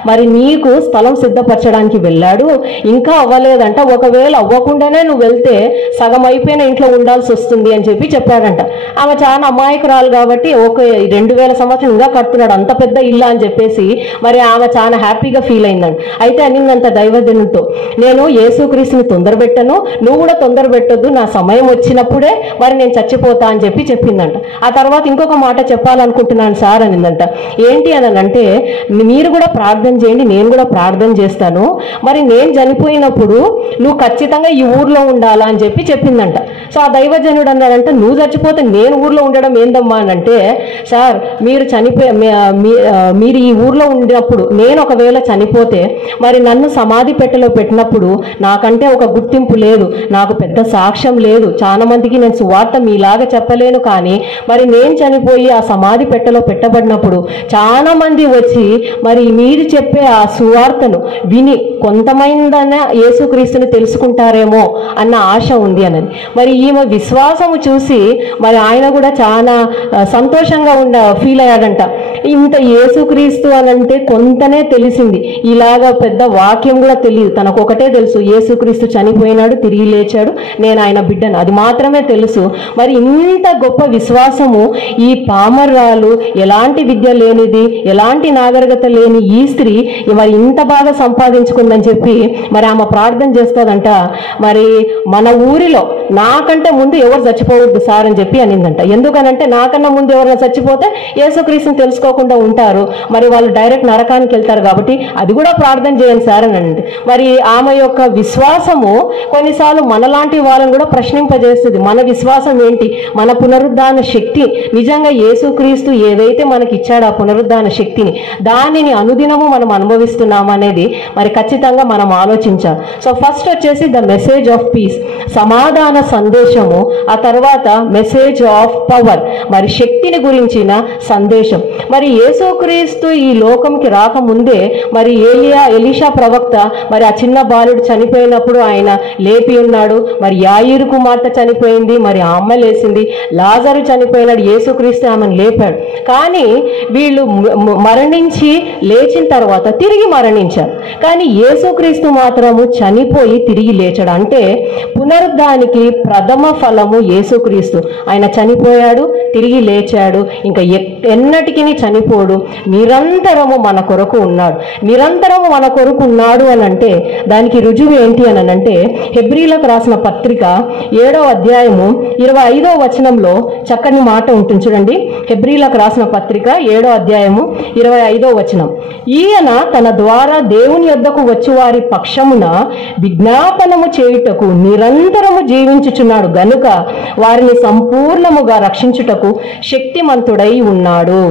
మరి నీకు స్థలం సిద్ధపరచడానికి వెళ్ళాడు. అన్నాడు. ఇంకా అవ్వలేదంట, ఒకవేళ అవ్వకుండానే నువ్వు వెళ్తే సగం అయిపోయిన ఇంట్లో ఉండాల్సి వస్తుంది అని చెప్పాడంట. ఆమె చాలా అమాయకురాలు కాబట్టి 2000 సంవత్సరం ఇంకా కడుతున్నాడు, అంత పెద్ద ఇల్లు అని చెప్పేసి మరి ఆమె చాలా హ్యాపీగా ఫీల్ అయిందండి. అయితే అనిందంట దైవజనుడితో, నేను యేసుక్రీస్తుని తొందర పెట్టను, నువ్వు కూడా తొందర పెట్టొద్దు, నా సమయం వచ్చినప్పుడే మరి నేను చచ్చిపోతా అని చెప్పిందంట. ఆ తర్వాత ఇంకొక మాట చెప్పాలనుకుంటున్నాను సార్ అనిందంట. ఏంటి అని అంటే, మీరు కూడా ప్రార్థన చేయండి, నేను కూడా ప్రార్థన చేస్తాను, మరి నేను చనిపోయినప్పుడు నువ్వు ఖచ్చితంగా ఈ ఊర్లో ఉండాలా అని చెప్పిందంట. సో ఆ దైవజనుడు అన్నాడంటే, నువ్వు చచ్చిపోతే నేను ఊర్లో ఉండడం ఏందమ్మా అని అంటే, సార్ మీరు మీరు ఈ ఊర్లో ఉన్నప్పుడు నేను ఒకవేళ చనిపోతే మరి నన్ను సమాధి పెట్టెలో పెట్టినప్పుడు నాకంటే ఒక గుర్తింపు లేదు, నాకు పెద్ద సాక్ష్యం లేదు, చాలా మందికి నేను సువార్త మీలాగా చెప్పలేను, కానీ మరి నేను చనిపోయి ఆ సమాధి పెట్టెలో పెట్టబడినప్పుడు చాలా మంది వచ్చి మరి మీరు చెప్పే ఆ సువార్తను విని కొంతమందైనా యేసుక్రీస్తుని తెలుసుకుంటారేమో అన్న ఆశ ఉంది అన్నది. మరి ఈమె విశ్వాసము చూసి మరి ఆయన కూడా చాలా సంతోషంగా ఫీల్ అయ్యాడంట. ఇంత యేసుక్రీస్తు అనంటే కొంతనే తెలిసింది, ఇలాగా పెద్ద వాక్యం కూడా తెలియదు, తనకు ఒకటే తెలుసు, యేసుక్రీస్తు చనిపోయినాడు, తిరిగి లేచాడు, నేను ఆయన బిడ్డను, అది మాత్రమే తెలుసు. మరి ఇంత గొప్ప విశ్వాసము ఈ పామర్రాలు, ఎలాంటి విద్య లేనిది, ఎలాంటి నాగరికత లేని ఈ స్త్రీ మరి ఇంత బాగా సంపాదించుకుందని చెప్పి మరి ఆమె ప్రార్థన చేస్తుందంట. మరి మన ఊరిలో నాకంటే ముందు ఎవరు చచ్చిపోవద్దు సార్ అని అనిందంట. ఎందుకనంటే నాకన్నా ముందు ఎవరైనా చచ్చిపోతే యేసుక్రీస్తుని తెలుసుకోకుండా ఉంటారు, మరి వాళ్ళు డైరెక్ట్ నరకానికి వెళ్తారు, కాబట్టి అది కూడా ప్రార్థన చేయండి సార్ అని అనింది. మరి ఆమె యొక్క విశ్వాసము కొన్నిసార్లు మనలాంటి వాళ్ళని కూడా ప్రశ్నింపజేస్తుంది. మన విశ్వాసం ఏంటి, మన పునరుద్ధాన శక్తి నిజంగా యేసుక్రీస్తు ఏదైతే మనకి ఇచ్చాడో ఆ పునరుద్ధాన శక్తిని, దానిని అనుదినము మనం అనుభవిస్తున్నాం అనేది మరి ఖచ్చితంగా మనం ఆలోచించాలి. సో ఫస్ట్ వచ్చేసి ద మెసేజ్ ఆఫ్ పీస్, సమాధాన సందేశము, ఆ తర్వాత మెసేజ్ ఆఫ్ పవర్, మరి శక్తిని గురించిన సందేశం. మరి యేసుక్రీస్తు ఈ లోకంకి రాకముందే మరి ఎలీషా ప్రవక్త మరి ఆ చిన్న బాలుడు చనిపోయినప్పుడు ఆయన లేపి ఉన్నాడు, మరి యాయిరు కుమార్తె చనిపోయింది, మరి ఆ అమ్మ లేసింది, లాజరు చనిపోయినాడు, యేసుక్రీస్తు ఆమెను లేపాడు. కానీ వీళ్ళు మరణించి లేచిన తర్వాత తిరిగి మరణించారు, కానీ యేసుక్రీస్తు మాత్రము చనిపోయి తిరిగి లేచాడు. అంటే పునరుద్ధానికి ప్రథమ ఫలము యేసుక్రీస్తు. ఆయన చనిపోయాడు, తిరిగి లేచాడు, ఇంకా ఎన్నటికీ చనిపోడు, నిరంతరము మన కొరకు ఉన్నాడు. నిరంతరము మన కొరకు ఉన్నాడు అని అంటే దానికి రుజువు ఏంటి అని అంటే, హెబ్రీలకు రాసిన పత్రిక 7వ అధ్యాయము 25వ వచనంలో చక్కని మాట ఉంటుంది చూడండి. హెబ్రీలకు రాసిన పత్రిక 7వ అధ్యాయము 25వ వచనం, ఈయన తన ద్వారా దేవుని యొద్దకు వచ్చి వారి పక్షమున విజ్ఞాపనము చేయుటకు నిరంతరము జీవించుచున్నాడు గనుక వారిని సంపూర్ణముగా రక్షించుటకు శక్తిమంతుడై ఉన్నాడు.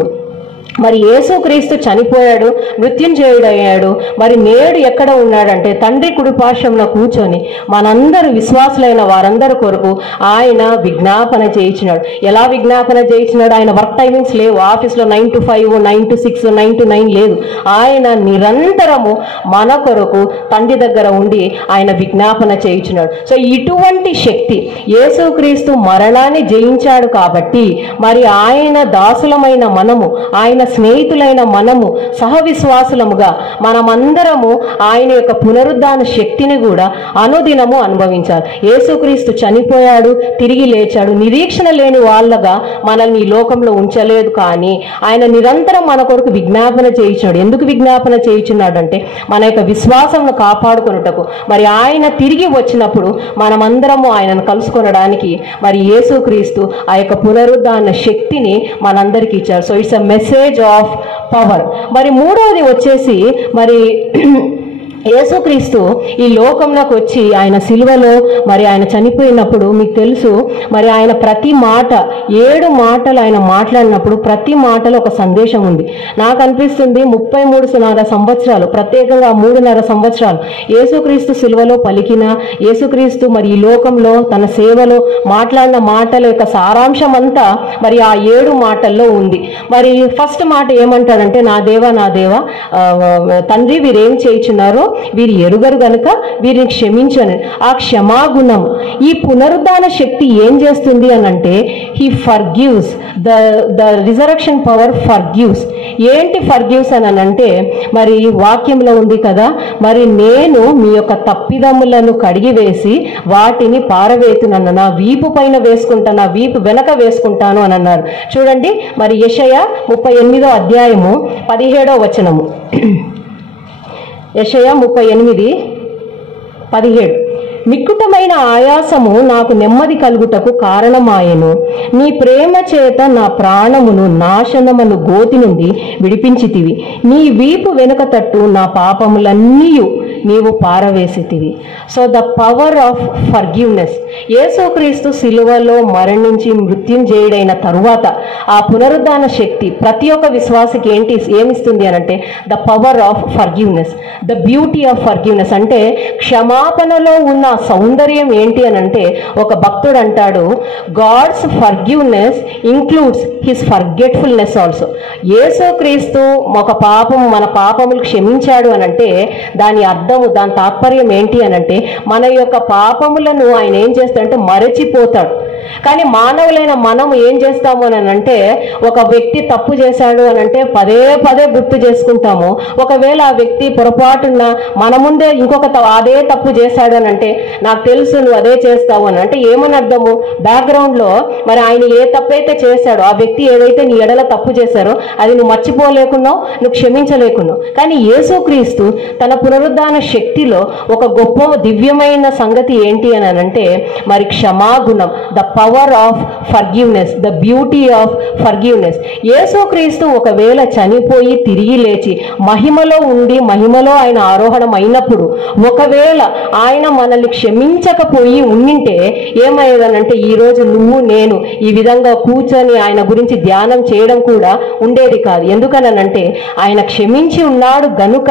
మరి యేసుక్రీస్తు చనిపోయాడు, మృత్యుంజయుడయ్యాడు, మరి నేడు ఎక్కడ ఉన్నాడంటే తండ్రి కుడిపార్శ్వమున కూర్చొని మనందరూ విశ్వాసులైన వారందరి కొరకు ఆయన విజ్ఞాపన చేయించినాడు. ఎలా విజ్ఞాపన చేయించినాడు? ఆయన వర్క్ టైమింగ్స్ లేవు, ఆఫీస్లో 9 to 5, 9 to 6, 9 to 9 లేదు. ఆయన నిరంతరము మన కొరకు తండ్రి దగ్గర ఉండి ఆయన విజ్ఞాపన చేయించినాడు. సో ఇటువంటి శక్తి యేసుక్రీస్తు మరణాన్ని జయించాడు కాబట్టి మరి ఆయన దాసులమైన మనము, ఆయన స్నేహితులైన మనము, సహవిశ్వాసులముగా మనమందరము ఆయన యొక్క పునరుద్ధాన శక్తిని కూడా అనుదినము అనుభవించాలి. యేసుక్రీస్తు చనిపోయాడు, తిరిగి లేచాడు, నిరీక్షణ లేని వాళ్ళగా మనల్ని ఈ లోకంలో ఉంచలేదు, కానీ ఆయన నిరంతరం మన కొరకు విజ్ఞాపన చేయించాడు. ఎందుకు విజ్ఞాపన చేయించున్నాడు అంటే మన యొక్క విశ్వాసంను కాపాడుకొనుటకు. మరి ఆయన తిరిగి వచ్చినప్పుడు మనమందరము ఆయనను కలుసుకొనడానికి మరి యేసుక్రీస్తు ఆ యొక్క పునరుద్ధాన శక్తిని మనందరికీ ఇచ్చారు. So it's a message of power. మరి మూడవది వచ్చేసి మరి యేసుక్రీస్తు ఈ లోకంలోకి వచ్చి ఆయన సిలువలో మరి ఆయన చనిపోయినప్పుడు మీకు తెలుసు మరి ఆయన ప్రతి మాట 7 మాటలు ఆయన మాట్లాడినప్పుడు ప్రతి మాటలో ఒక సందేశం ఉంది. నాకు అనిపిస్తుంది 33.5 సంవత్సరాలు, ప్రత్యేకంగా 3.5 సంవత్సరాలు యేసుక్రీస్తు సిలువలో పలికిన, యేసుక్రీస్తు మరి ఈ లోకంలో తన సేవలో మాట్లాడిన మాటల యొక్క సారాంశం అంతా మరి ఆ 7 మాటల్లో ఉంది. మరి ఫస్ట్ మాట ఏమంటాడంటే, నా దేవా నా దేవా తండ్రి వీరేం చేయుచున్నారో వీరు ఎరుగరు గనుక వీరిని క్షమించను. ఆ క్షమాగుణం, ఈ పునరుద్ధాన శక్తి ఏం చేస్తుంది అని అంటే he forgives. The resurrection power forgives. ఏంటి ఫర్గివ్స్ అని అంటే మరి వాక్యంలో ఉంది కదా, మరి నేను మీ యొక్క తప్పిదములను కడిగివేసి వాటిని పారవేతునన్న, నా వీపు పైన వేసుకుంటా, నా వీపు వెనక వేసుకుంటాను అని అన్నారు. చూడండి మరి యెషయా 38వ అధ్యాయము 17వ వచనము. యెషయా 38:17. మిక్కుటమైన ఆయాసము నాకు నెమ్మది కలుగుటకు కారణమాయెను. నీ ప్రేమ చేత నా ప్రాణమును నాశనమును గోతి నుండి విడిపించితివి. నీ వీపు వెనుక తట్టు నా పాపములన్నీయు నీవు పారవేసితివి. So the power of forgiveness. Yesukreestu సిలువలో మరణించి మృత్యుంజయుడైన తరువాత ఆ పునరుద్ధాన శక్తి ప్రతి ఒక్క విశ్వాసికి ఏమిస్తుంది అని అంటే the power of forgiveness, the beauty of forgiveness. అంటే క్షమాపణలో ఉన్న సౌందర్యం ఏంటి అని అంటే ఒక భక్తుడు అంటాడు, God's forgiveness includes his forgetfulness also. యేసుక్రీస్తు మన పాపములు క్షమించాడు అని అంటే దాని అర్థము, దాని తాత్పర్యం ఏంటి అని అంటే మన యొక్క పాపములను ఆయన ఏం చేస్తాడంటే మరచిపోతాడు. కానీ మానవులైన మనం ఏం చేస్తాము అని అంటే ఒక వ్యక్తి తప్పు చేశాడు అని అంటే పదే పదే గుర్తు చేసుకుంటాము. ఒకవేళ ఆ వ్యక్తి పొరపాటున మన ముందే ఇంకొక అదే తప్పు చేశాడు అని అంటే నాకు తెలుసు నువ్వు అదే చేస్తావు అని అంటే ఏమని అర్థము? బ్యాక్గ్రౌండ్ లో మరి ఆయన ఏ తప్పైతే చేశాడో, ఆ వ్యక్తి ఏదైతే నీ ఎడల తప్పు చేశారో అది నువ్వు మర్చిపోలేకున్నావు, నువ్వు క్షమించలేకున్నావు. కానీ యేసుక్రీస్తు తన పునరుద్ధాన శక్తిలో ఒక గొప్ప దివ్యమైన సంగతి ఏంటి అని అంటే మరి క్షమాగుణం, the power of forgiveness, the beauty of forgiveness. Yesukreestu ఒకవేళ చనిపోయి తిరిగి లేచి మహిమలో ఉండి మహిమలో ఆయన ఆరోహణం అయినప్పుడు ఒకవేళ ఆయన మనల్ని క్షమించకపోయి ఉండింటే ఏమయ్యేదనంటే ఈరోజు నువ్వు నేను ఈ విధంగా కూర్చొని ఆయన గురించి ధ్యానం చేయడం కూడా ఉండేది కాదు. ఎందుకనంటే ఆయన క్షమించి ఉన్నాడు గనుక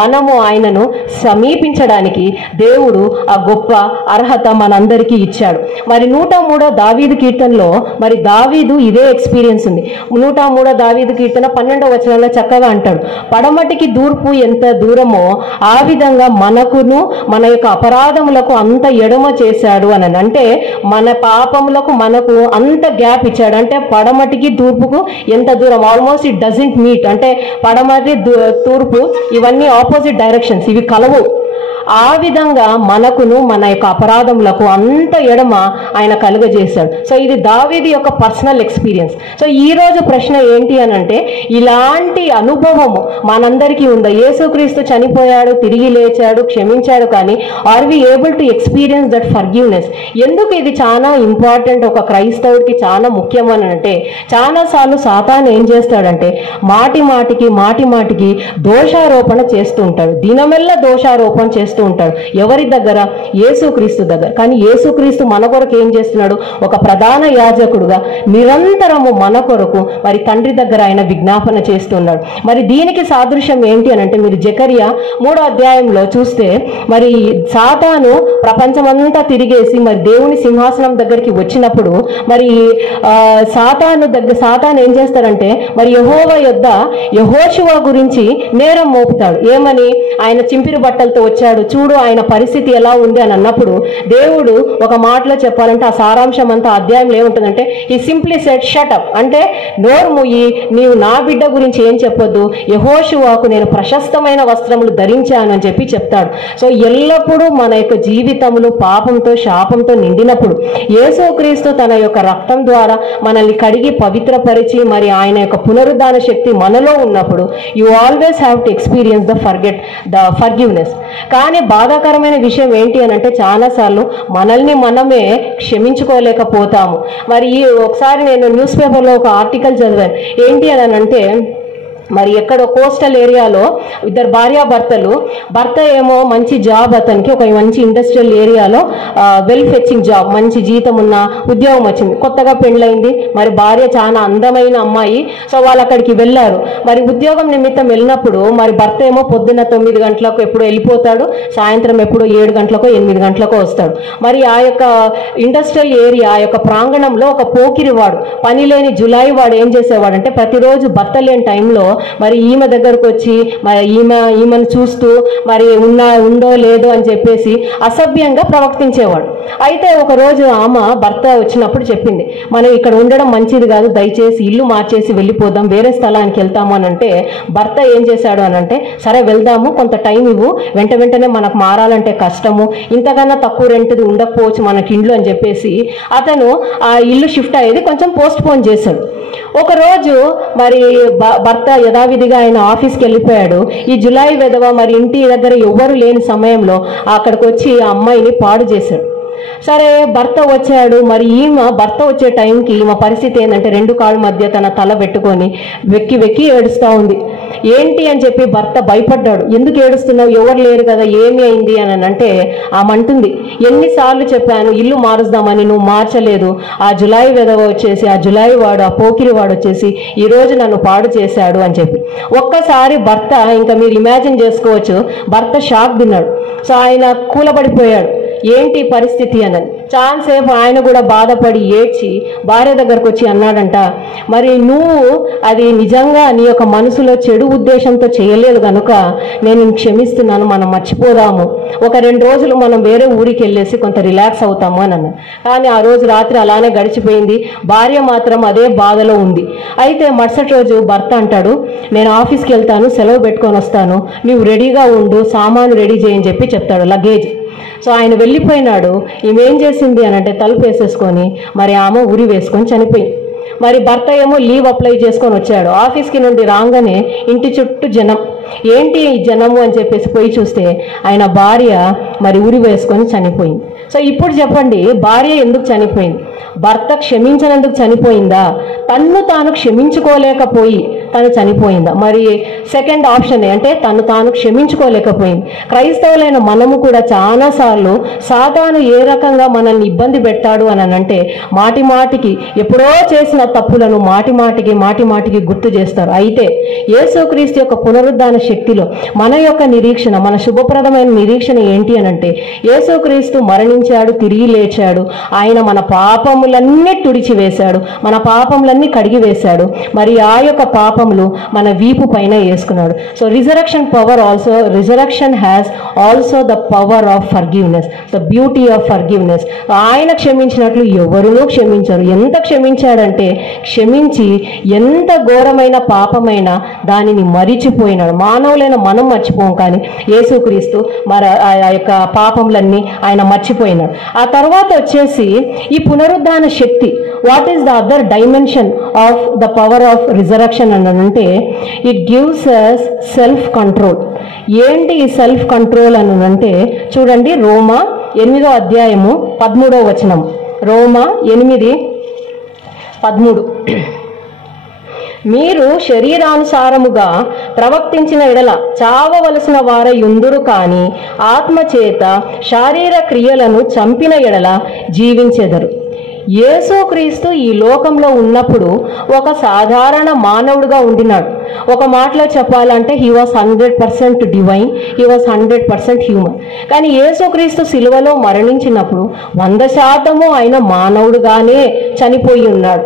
మనము ఆయనను సమీపించడానికి దేవుడు ఆ గొప్ప అర్హత మనందరికీ ఇచ్చాడు. మరి 103 దావీదు కీర్తనలో మరి దావీదు ఇదే ఎక్స్పీరియన్స్ ఉంది. 103 దావీదు కీర్తన 12వ వచనంలో చక్కగా అంటాడు, పడమటికి తూర్పు ఎంత దూరమో ఆ విధంగా మనకును మన యొక్క అపరాధములకు అంత ఎడమ చేశాడు అని. అంటే మన పాపములకు మనకు అంత గ్యాప్ ఇచ్చాడు. అంటే పడమటికి తూర్పుకు ఎంత దూరం, ఆల్మోస్ట్ ఇట్ డజంట్ మీట్. అంటే పడమటి తూర్పు ఇవన్నీ ఆపోజిట్ డైరెక్షన్స్, ఇవి కలవు. ఆ విధంగా మనకును మన యొక్క అపరాధములకు అంత ఎడమ ఆయన కలుగజేశాడు. సో ఇది దావీదు యొక్క పర్సనల్ ఎక్స్పీరియన్స్. సో ఈ రోజు ప్రశ్న ఏంటి అని అంటే ఇలాంటి అనుభవము మనందరికీ ఉందా? యేసుక్రీస్తు చనిపోయాడు, తిరిగి లేచాడు, క్షమించాడు, కానీ are we able to experience that forgiveness? ఎందుకు ఇది చాలా ఇంపార్టెంట్, ఒక క్రైస్తవుడికి చాలా ముఖ్యం అని అంటే చాలాసార్లు సాతాను ఏం చేస్తాడంటే మాటి మాటికి దోషారోపణ చేస్తూ ఉంటాడు. దినమెల్ల దోషారోపణ చేస్తూ ఉంటాడు. ఎవరి దగ్గర? యేసుక్రీస్తు దగ్గర. కానీ యేసుక్రీస్తు మన కొరకు ఏం చేస్తున్నాడు? ఒక ప్రధాన యాజకుడుగా నిరంతరము మన కొరకు మరి తండ్రి దగ్గర ఆయన విజ్ఞాపన చేస్తున్నాడు. మరి దీనికి సాదృశ్యం ఏంటి అని అంటే మీరు జకర్యా 3వ అధ్యాయంలో చూస్తే మరి సాతాను ప్రపంచమంతా తిరిగేసి మరి దేవుని సింహాసనం దగ్గరికి వచ్చినప్పుడు మరి సాతాను ఏం చేస్తాడంటే మరి యెహోవా యొద్ద యెహోషువ గురించి నేరం మోపుతాడు. ఏమని? ఆయన చింపిరి బట్టలతో వచ్చాడు, చూడు ఆయన పరిస్థితి ఎలా ఉంది అని అన్నప్పుడు దేవుడు ఒక మాటలో చెప్పాలంటే ఆ సారాంశం అంతా అధ్యాయంలో ఏముంటుందంటే ఈ సింప్లీ సెడ్ షట్ అప్, అంటే నోరు ముయ్యి, నీవు నా బిడ్డ గురించి ఏం చెప్పొద్దు, యెహోషువకు నేను ప్రశస్తమైన వస్త్రములు ధరించాను అని చెప్పి చెప్తాడు. సో ఎల్లప్పుడూ మన యొక్క జీవితములు పాపంతో శాపంతో నిండినప్పుడు యేసుక్రీస్తు తన యొక్క రక్తం ద్వారా మనల్ని కడిగి పవిత్రపరిచి మరి ఆయన యొక్క పునరుద్ధాన శక్తి మనలో ఉన్నప్పుడు you always have to experience the forgiveness. కానీ బాధాకరమైన విషయం ఏంటి అని అంటే చాలాసార్లు మనల్ని మనమే క్షమించుకోలేకపోతాము. మరి ఒకసారి నేను న్యూస్ పేపర్లో ఒక ఆర్టికల్ చదివాను. ఏంటి అని అంటే మరి ఎక్కడో కోస్టల్ ఏరియాలో ఇద్దరు భార్యాభర్తలు, భర్త ఏమో మంచి జాబ్, అతనికి ఒక మంచి ఇండస్ట్రియల్ ఏరియాలో వెల్ ఫెచ్చింగ్ జాబ్, మంచి జీతం ఉన్న ఉద్యోగం వచ్చింది, కొత్తగా పెళ్ళైంది. మరి భార్య చాలా అందమైన అమ్మాయి. సో వాళ్ళు అక్కడికి వెళ్ళారు. మరి ఉద్యోగం నిమిత్తం వెళ్ళినప్పుడు మరి భర్త ఏమో పొద్దున్న 9 గంటలకు ఎప్పుడు వెళ్ళిపోతాడు, సాయంత్రం ఎప్పుడో 7 గంటలకో 8 గంటలకో వస్తాడు. మరి ఆ యొక్క ఇండస్ట్రియల్ ఏరియా ఆ యొక్క ప్రాంగణంలో ఒక పోకిరివాడు, పని లేని జులాయి వాడు ఏం చేసేవాడంటే ప్రతిరోజు భర్త లేని టైంలో మరి ఈమె దగ్గరకు వచ్చి మరి ఈమెను చూస్తూ మరి ఉందో లేదో అని చెప్పేసి అసభ్యంగా ప్రవర్తించేవాడు. అయితే ఒక రోజు ఆమె భర్త వచ్చినప్పుడు చెప్పింది, మనం ఇక్కడ ఉండడం మంచిది కాదు, దయచేసి ఇల్లు మార్చేసి వెళ్ళిపోదాం, వేరే స్థలానికి వెళ్తాము అని అంటే భర్త ఏం చేశాడు అని అంటే, సరే వెళ్దాము, కొంత టైం ఇవ్వు, వెంటనే మనకు మారాలంటే కష్టము, ఇంతకన్నా తక్కువ రెంట్ది ఉండకపోవచ్చు మనకి ఇండ్లు అని చెప్పేసి అతను ఆ ఇల్లు షిఫ్ట్ అయ్యేది కొంచెం పోస్ట్ పోన్ చేశాడు. ఒకరోజు మరి భర్త యథావిధిగా ఆయన ఆఫీస్కి వెళ్ళిపోయాడు. ఈ జులై వెధవ మరి ఇంటి దగ్గర ఎవ్వరు లేని సమయంలో అక్కడికి వచ్చి ఆ అమ్మాయిని పాడు చేశాడు. సరే భర్త వచ్చాడు. మరి భర్త వచ్చే టైంకి ఈమె పరిస్థితి ఏంటంటే రెండు కాళ్ళ మధ్య తన తల పెట్టుకొని వెక్కి ఏడుస్తూ ఉంది. ఏంటి అని చెప్పి భర్త భయపడ్డాడు. ఎందుకు ఏడుస్తున్నావు, ఎవరు లేరు కదా, ఏమి అయింది అని అంటే ఆమె అంటుంది, ఎన్నిసార్లు చెప్పాను ఇల్లు మారుస్తామని, నువ్వు మార్చలేదు. ఆ జులై వెధవ వచ్చేసి, ఆ జులై వాడు, ఆ పోకిరి వాడు వచ్చేసి ఈరోజు నన్ను పాడు చేశాడు అని చెప్పి. ఒక్కసారి భర్త, ఇంకా మీరు ఇమాజిన్ చేసుకోవచ్చు, భర్త షాక్ తిన్నాడు. సో ఆయన కూలబడిపోయాడు. ఏంటి పరిస్థితి అన్నది. చాలాసేపు ఆయన కూడా బాధపడి ఏడ్చి భార్య దగ్గరకు వచ్చి అన్నాడంట, మరి నువ్వు అది నిజంగా నీ యొక్క మనసులో చెడు ఉద్దేశంతో చేయలేదు కనుక నేను క్షమిస్తున్నాను, మనం మర్చిపోదాము, ఒక 2 రోజులు మనం వేరే ఊరికి వెళ్ళేసి కొంత రిలాక్స్ అవుతాము అని అన్నాడు. కానీ ఆ రోజు రాత్రి అలానే గడిచిపోయింది. భార్య మాత్రం అదే బాధలో ఉంది. అయితే మరుసటి రోజు భర్త అంటాడు, నేను ఆఫీస్కి వెళ్తాను, సెలవు పెట్టుకొని వస్తాను, నీవు రెడీగా ఉండు, సామాను రెడీ చేయని చెప్పి చెప్తాడు, లగేజ్. సో ఆయన వెళ్ళిపోయినాడు. ఈమె ఏం చేసింది అని అంటే తలుపు వేసేసుకొని మరి ఆమె ఉరి వేసుకొని చనిపోయింది. మరి భర్త ఏమో లీవ్ అప్లై చేసుకొని వచ్చాడు. ఆఫీస్కి నుండి రాగానే ఇంటి చుట్టూ జనం, ఏంటి ఈ జనము అని చెప్పేసి పోయి చూస్తే ఆయన భార్య మరి ఉరి వేసుకొని చనిపోయింది. సో ఇప్పుడు చెప్పండి, భార్య ఎందుకు చనిపోయింది? భర్త క్షమించినందుకు చనిపోయిందా, తన్ను తాను క్షమించుకోలేకపోయి తను చనిపోయిందా? మరి సెకండ్ ఆప్షన్ అంటే తను తాను క్షమించుకోలేకపోయింది. క్రైస్తవులైన మనము కూడా చాలాసార్లు సాతాను ఏ రకంగా మనల్ని ఇబ్బంది పెట్టాడు అని అంటే మాటికి ఎప్పుడో చేసిన తప్పులను మాటిమాటికి గుర్తు చేస్తారు. అయితే యేసుక్రీస్తు యొక్క పునరుద్ధాన శక్తిలో మన యొక్క నిరీక్షణ, మన శుభప్రదమైన నిరీక్షణ ఏంటి అని అంటే యేసుక్రీస్తు మరణించాడు, తిరిగి లేచాడు, ఆయన మన పాపములన్నీ తుడిచివేశాడు, మన పాపములన్నీ కడిగి వేశాడు. మరి ఆ యొక్క పాపములు మన వీపు పైన వేసుకున్నాడు. So resurrection has also the power of forgiveness, the beauty of forgiveness. ఆయన క్షమించినట్లు ఎవరునూ క్షమించరు. ఎంత క్షమించాడంటే క్షమించి ఎంత ఘోరమైన పాపమైన దానిని మరిచిపోయినాడు. మానవులైన మనం మర్చిపోం, కానీ యేసుక్రీస్తు మరి ఆ యొక్క పాపములన్నీ ఆయన మర్చిపోయినాడు. ఆ తర్వాత వచ్చేసి ఈ పునరుద్ధాన శక్తి, what is the other dimension of the power of resurrection అని అంటే it gives us self control. ఏంటి ఈ సెల్ఫ్ కంట్రోల్ అని అంటే చూడండి, రోమా 8వ అధ్యాయము 13వ వచనం. రోమా 8:13, మీరు శరీరానుసారముగా ప్రవర్తించిన ఎడల చావవలసిన వారై యుందురు, కానీ ఆత్మచేత శారీర క్రియలను చంపిన ఎడల జీవించెదరు. యేసుక్రీస్తు ఈ లోకంలో ఉన్నప్పుడు ఒక సాధారణ మానవుడిగా ఉండినాడు. ఒక మాటలో చెప్పాలంటే he was 100% divine, he was 100% human. కానీ యేసుక్రీస్తు సిలువలో మరణించినప్పుడు 100% ఆయన మానవుడుగానే చనిపోయి ఉన్నాడు.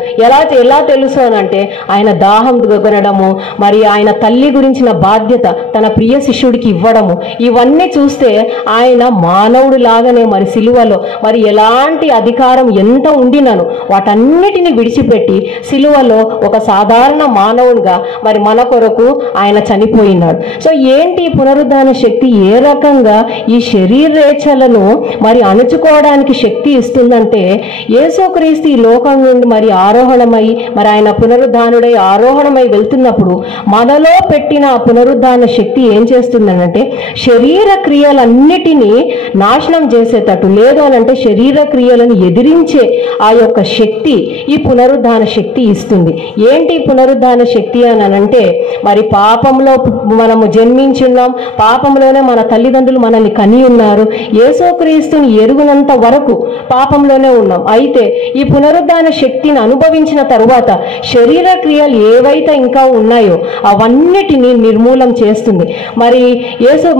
ఎలా తెలుసు అనంటే ఆయన దాహం గొనడము, మరి ఆయన తల్లి గురించిన బాధ్యత తన ప్రియ శిష్యుడికి ఇవ్వడము, ఇవన్నీ చూస్తే ఆయన మానవుడు లాగానే మరి సిలువలో మరి ఎలాంటి అధికారం ఎంత ఉండినను వాటన్నిటిని విడిచిపెట్టి సిలువలో ఒక సాధారణ మానవుడిగా మరి మన కొరకు ఆయన చనిపోయినాడు. సో ఏంటి పునరుద్ధాన శక్తి, ఏ రకంగా ఈ శరీరేచ్ఛలను మరి అణుచుకోవడానికి శక్తి ఇస్తుందంటే యేసుక్రీస్తు ఈ లోకం నుండి మరి ఆరోహణమై మరి ఆయన పునరుద్ధానుడై ఆరోహణమై వెళ్తున్నప్పుడు మనలో పెట్టిన పునరుద్ధాన శక్తి ఏం చేస్తుందనంటే శరీర క్రియలన్నిటినీ నాశనం చేసేటట్టు, లేదు అనంటే శరీర క్రియలను ఎదిరించే ఆ యొక్క శక్తి ఈ పునరుద్ధాన శక్తి ఇస్తుంది. ఏంటి పునరుద్ధాన శక్తి అని అంటే మరి పాపంలో మనము జన్మించున్నాం, పాపంలోనే మన తల్లిదండ్రులు మనల్ని కని ఉన్నారు, యేసుక్రీస్తుని ఎరుగునంత వరకు పాపంలోనే ఉన్నాం. అయితే ఈ పునరుద్ధాన పునరుద్ధాన శక్తిని అనుభవించిన తరువాత శరీర క్రియలు ఏవైతే ఇంకా ఉన్నాయో అవన్నిటినీ నిర్మూలం చేస్తుంది.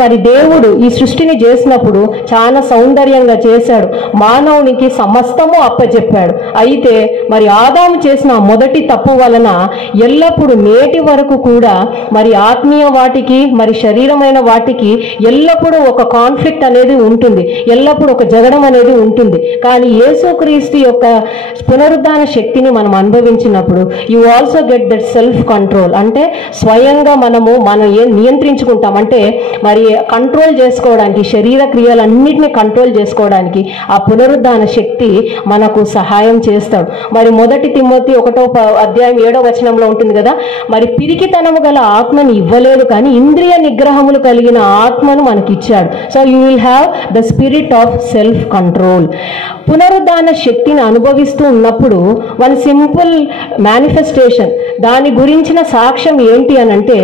మరి దేవుడు ఈ సృష్టిని చేసినప్పుడు చాలా సౌందర్యంగా చేశాడు, మానవునికి సమస్తము అప్పచెప్పాడు. అయితే మరి ఆదాము చేసిన మొదటి తప్పు వలన ఎల్లప్పుడూ నేటి వరకు కూడా మరి ఆత్మీయ వాటికి మరి శరీరమైన వాటికి ఎల్లప్పుడూ ఒక కాన్ఫ్లిక్ట్ అనేది ఉంటుంది, ఎల్లప్పుడూ ఒక జగడం అనేది ఉంటుంది. కానీ యేసుక్రీస్తు యొక్క పునరుద్ధాన శక్తిని మనం అనుభవించినప్పుడు you also get that self control. అంటే స్వయంగా మనం నియంత్రించుకుంటాం. అంటే మరి కంట్రోల్ చేసుకోవడానికి, శరీర క్రియలన్నిటిని కంట్రోల్ చేసుకోవడానికి ఆ పునరుద్ధాన శక్తి మనకు సహాయం చేస్తాడు. మరి 1 తిమోతి 1:7 ఉంటుంది కదా, మరి పిరికితనము గల ఆత్మని ఇవ్వలేదు కానీ ఇంద్రియ నిగ్రహములు కలిగిన ఆత్మను మనకిచ్చాడు. So you will have the spirit of self control. పునరుద్ధాన శక్తిని అనుభవిస్తూ ఉన్నప్పుడు వన్ సింపుల్ మేనిఫెస్టేషన్, దాని గురించిన సాక్ష్యం ఏంటి అని అంటే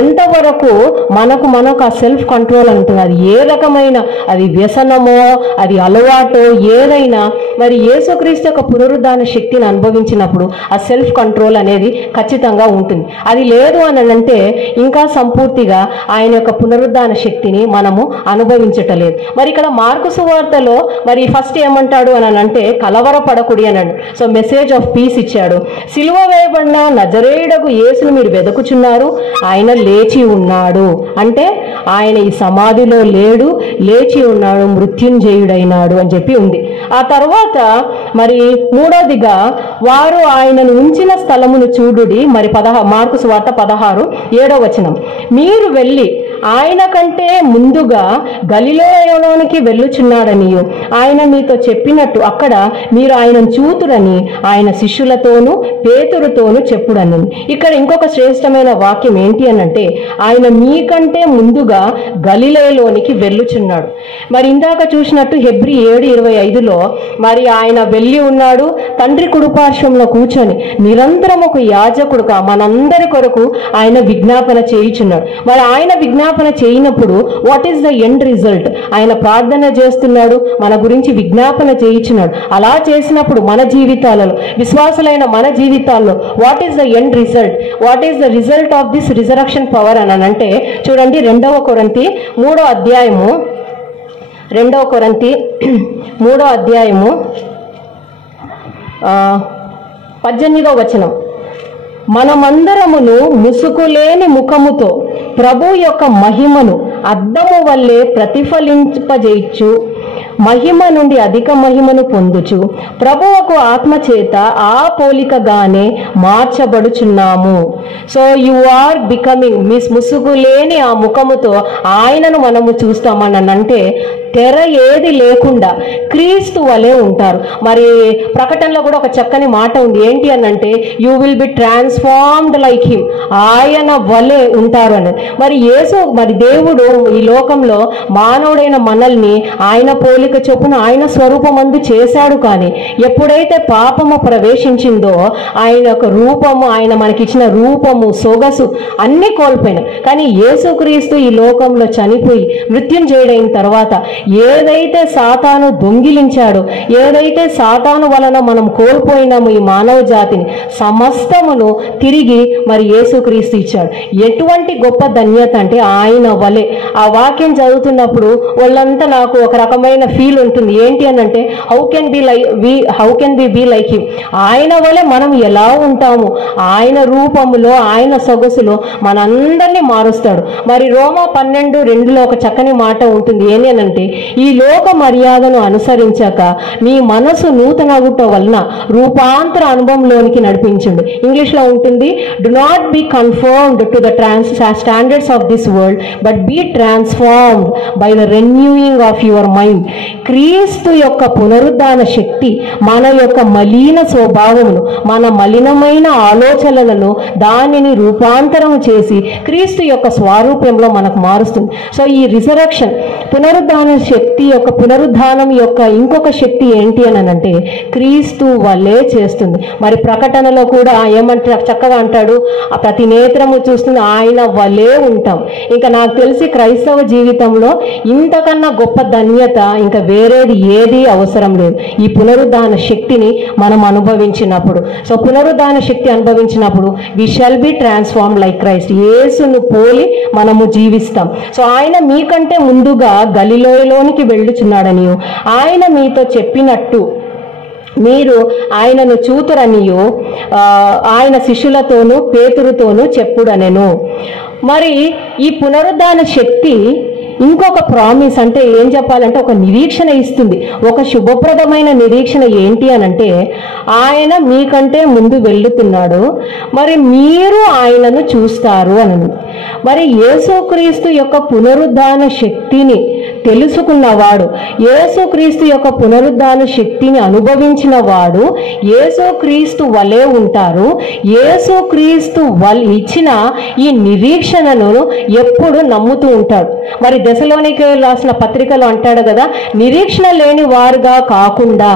ఎంతవరకు మనకు ఆ సెల్ఫ్ కంట్రోల్ ఉంటుంది. అది ఏ రకమైన, అది వ్యసనమో అది అలవాటో ఏదైనా, మరి యేసుక్రీస్తు యొక్క పునరుద్ధాన శక్తిని అనుభవించినప్పుడు ఆ సెల్ఫ్ కంట్రోల్ అనేది ఖచ్చితంగా ఉంటుంది. అది లేదు అని అంటే ఇంకా సంపూర్తిగా ఆయన యొక్క పునరుద్ధాన శక్తిని మనము అనుభవించటలేదు. మరి ఇక్కడ మార్కు సువార్తలో మరి ఫస్ట్ ఏమంటాడు అని అంటే కలవరపడకుడి అన్నాడు. సో మెసేజ్ ఆఫ్ పీస్ ఇచ్చాడు. సిలువ వేయబడిన నజరేయుడగు యేసును మీరు వెదకుచున్నారు, ఆయన లేచి ఉన్నాడు. అంటే ఆయన ఈ సమాధిలో లేడు, లేచి ఉన్నాడు, మృత్యుంజయుడైనాడు అని చెప్పి ఉంది. ఆ తర్వాత మరి 3వదిగా వారు ఆయనను ఉంచిన స్థలమును చూడుడి. మరి మార్కు సువార్త 16:7 మీరు వెళ్ళి ఆయన కంటే ముందుగా గలిలయలోనికి వెళ్ళుచున్నాడనియు ఆయన మీతో చెప్పినట్టు అక్కడ మీరు ఆయనను చూతురని ఆయన శిష్యులతోనూ పేతురుతోనూ చెప్పుడని. ఇక్కడ ఇంకొక శ్రేష్టమైన వాక్యం ఏంటి అనంటే ఆయన మీకంటే ముందుగా గలిలయలోనికి వెళ్ళుచున్నాడు. మరి ఇందాక చూసినట్టు హెబ్రీ 7:25 మరి ఆయన వెళ్ళి ఉన్నాడు, తండ్రి కుడిపార్శ్వంలో కూర్చొని నిరంతరం ఒక యాజకుడుగా మనందరి కొరకు ఆయన విజ్ఞాపన చేయుచున్నాడు. మరి ఆయన విజ్ఞాపన చేయనప్పుడు what is the end result? ఆయన ప్రార్థన చేస్తున్నాడు, మన గురించి విజ్ఞాపన చేయించున్నాడు. అలా చేసినప్పుడు మన జీవితాలలో, విశ్వాసులైన మన జీవితాల్లో what is the end result? What is the result of this resurrection power అని అంటే చూడండి, 2 కొరింథీ 3వ అధ్యాయము 18 మనమందరమును ముసుగులేని ముఖముతో ప్రభు యొక్క మహిమను అద్దము వల్లే ప్రతిఫలింపజేయచ్చు, మహిమ నుండి అధిక మహిమను పొందుచు ప్రభువుకు ఆత్మ చేత ఆ పోలికగానే మార్చబడుచున్నాము. సో యు ఆర్ బికమింగ్ ముసుగులేని ఆ ముఖముతో ఆయనను మనము చూస్తామని అంటే తెర ఏది లేకుండా క్రీస్తు వలె ఉంటారు. మరి ప్రకటనలో కూడా ఒక చక్కని మాట ఉంది, ఏంటి అని అంటే you will be transformed like him, ఆయన వలె ఉంటారు అని. మరి దేవుడు ఈ లోకంలో మానవుడైన మనల్ని ఆయన పోలిక చొప్పున ఆయన స్వరూపమందు చేశాడు. కానీ ఎప్పుడైతే పాపము ప్రవేశించిందో ఆయన యొక్క రూపము, ఆయన మనకిచ్చిన రూపము, సొగసు అన్ని కోల్పోయినా. కానీ యేసుక్రీస్తు ఈ లోకంలో చనిపోయి మృత్యుంజయుడైన తర్వాత ఏదైతే సాతాను దొంగిలించాడో, ఏదైతే సాతాను వలన మనం కోల్పోయినాము ఈ మానవ జాతిని, సమస్తమును తిరిగి మరి యేసుక్రీస్తు ఇచ్చాడు. ఎటువంటి గొప్ప ధన్యత అంటే ఆయన వలె. ఆ వాక్యం చదువుతున్నప్పుడు వాళ్ళంతా నాకు ఒక రకమైన ఫీల్ ఉంటుంది, ఏంటి అని అంటే how can be be like him, ఆయన వలె మనం ఎలా ఉంటాము, ఆయన రూపములో ఆయన సొగసులో మనందరినీ మారుస్తాడు. మరి రోమా 12:2 ఒక చక్కని మాట ఉంటుంది, ఏంటి అని అంటే ఈ లోక మర్యాదను అనుసరించాక మీ మనసు నూతనగుట వలన రూపాంతర అనుభవంలోనికి నడిపించండి. ఇంగ్లీష్లో ఉంటుంది, do not be conformed to the standards of this world but be transformed by the renewing of your mind. Christ యొక్క పునరుద్ధాన శక్తి మన యొక్క మలిన స్వభావమును, మన మలినమైన ఆలోచనలను దానిని రూపాంతరం చేసి క్రీస్తు యొక్క స్వరూపంలో మనకు మారుస్తుంది. సో ఈ రిజరక్షన్ పునరుద్ధాన శక్తి యొక్క పునరుద్ధానం యొక్క ఇంకొక శక్తి ఏంటి అని అంటే క్రీస్తు వలే చేస్తుంది. మరి ప్రకటనలో కూడా ఏమంటారు, చక్కగా అంటాడు, ప్రతి నేత్రము చూస్తుంది ఆయన వలే ఉంటాం. ఇంకా నాకు తెలిసి క్రైస్తవ జీవితంలో ఇంతకన్నా గొప్ప ధన్యత ఇంకా వేరేది ఏది అవసరం లేదు, ఈ పునరుద్ధాన శక్తిని మనం అనుభవించినప్పుడు. సో పునరుద్ధాన శక్తి అనుభవించినప్పుడు we shall be transform like Christ. యేసును పోలి మనము జీవిస్తాం. సో ఆయన మీకంటే ముందుగా గలిలయలోనికి వెళ్ళుచున్నాడని ఆయన మీతో చెప్పినట్టు మీరు ఆయనను చూతురనియో ఆయన శిష్యులతోనూ పేతురుతోనూ చెప్పుడనెను. మరి ఈ పునరుద్ధాన శక్తి ఇంకొక ప్రామిస్ అంటే ఏం చెప్పాలంటే ఒక నిరీక్షణ ఇస్తుంది. ఒక శుభప్రదమైన నిరీక్షణ ఏంటి అనంటే ఆయన మీకంటే ముందు వెళ్తున్నాడు, మరి మీరు ఆయనను చూస్తారు అని. మరి యేసుక్రీస్తు యొక్క పునరుద్ధాన శక్తిని తెలుసుకున్నవాడు, యేసుక్రీస్తు యొక్క పునరుద్ధాన శక్తిని అనుభవించిన వాడు యేసుక్రీస్తు వలే ఉంటారు. యేసుక్రీస్తు ఇచ్చిన ఈ నిరీక్షణను ఎప్పుడు నమ్ముతూ ఉంటాడు. మరి దశలోనికి రాసిన పత్రికలో అంటాడు కదా, నిరీక్షణ లేని వారుగా కాకుండా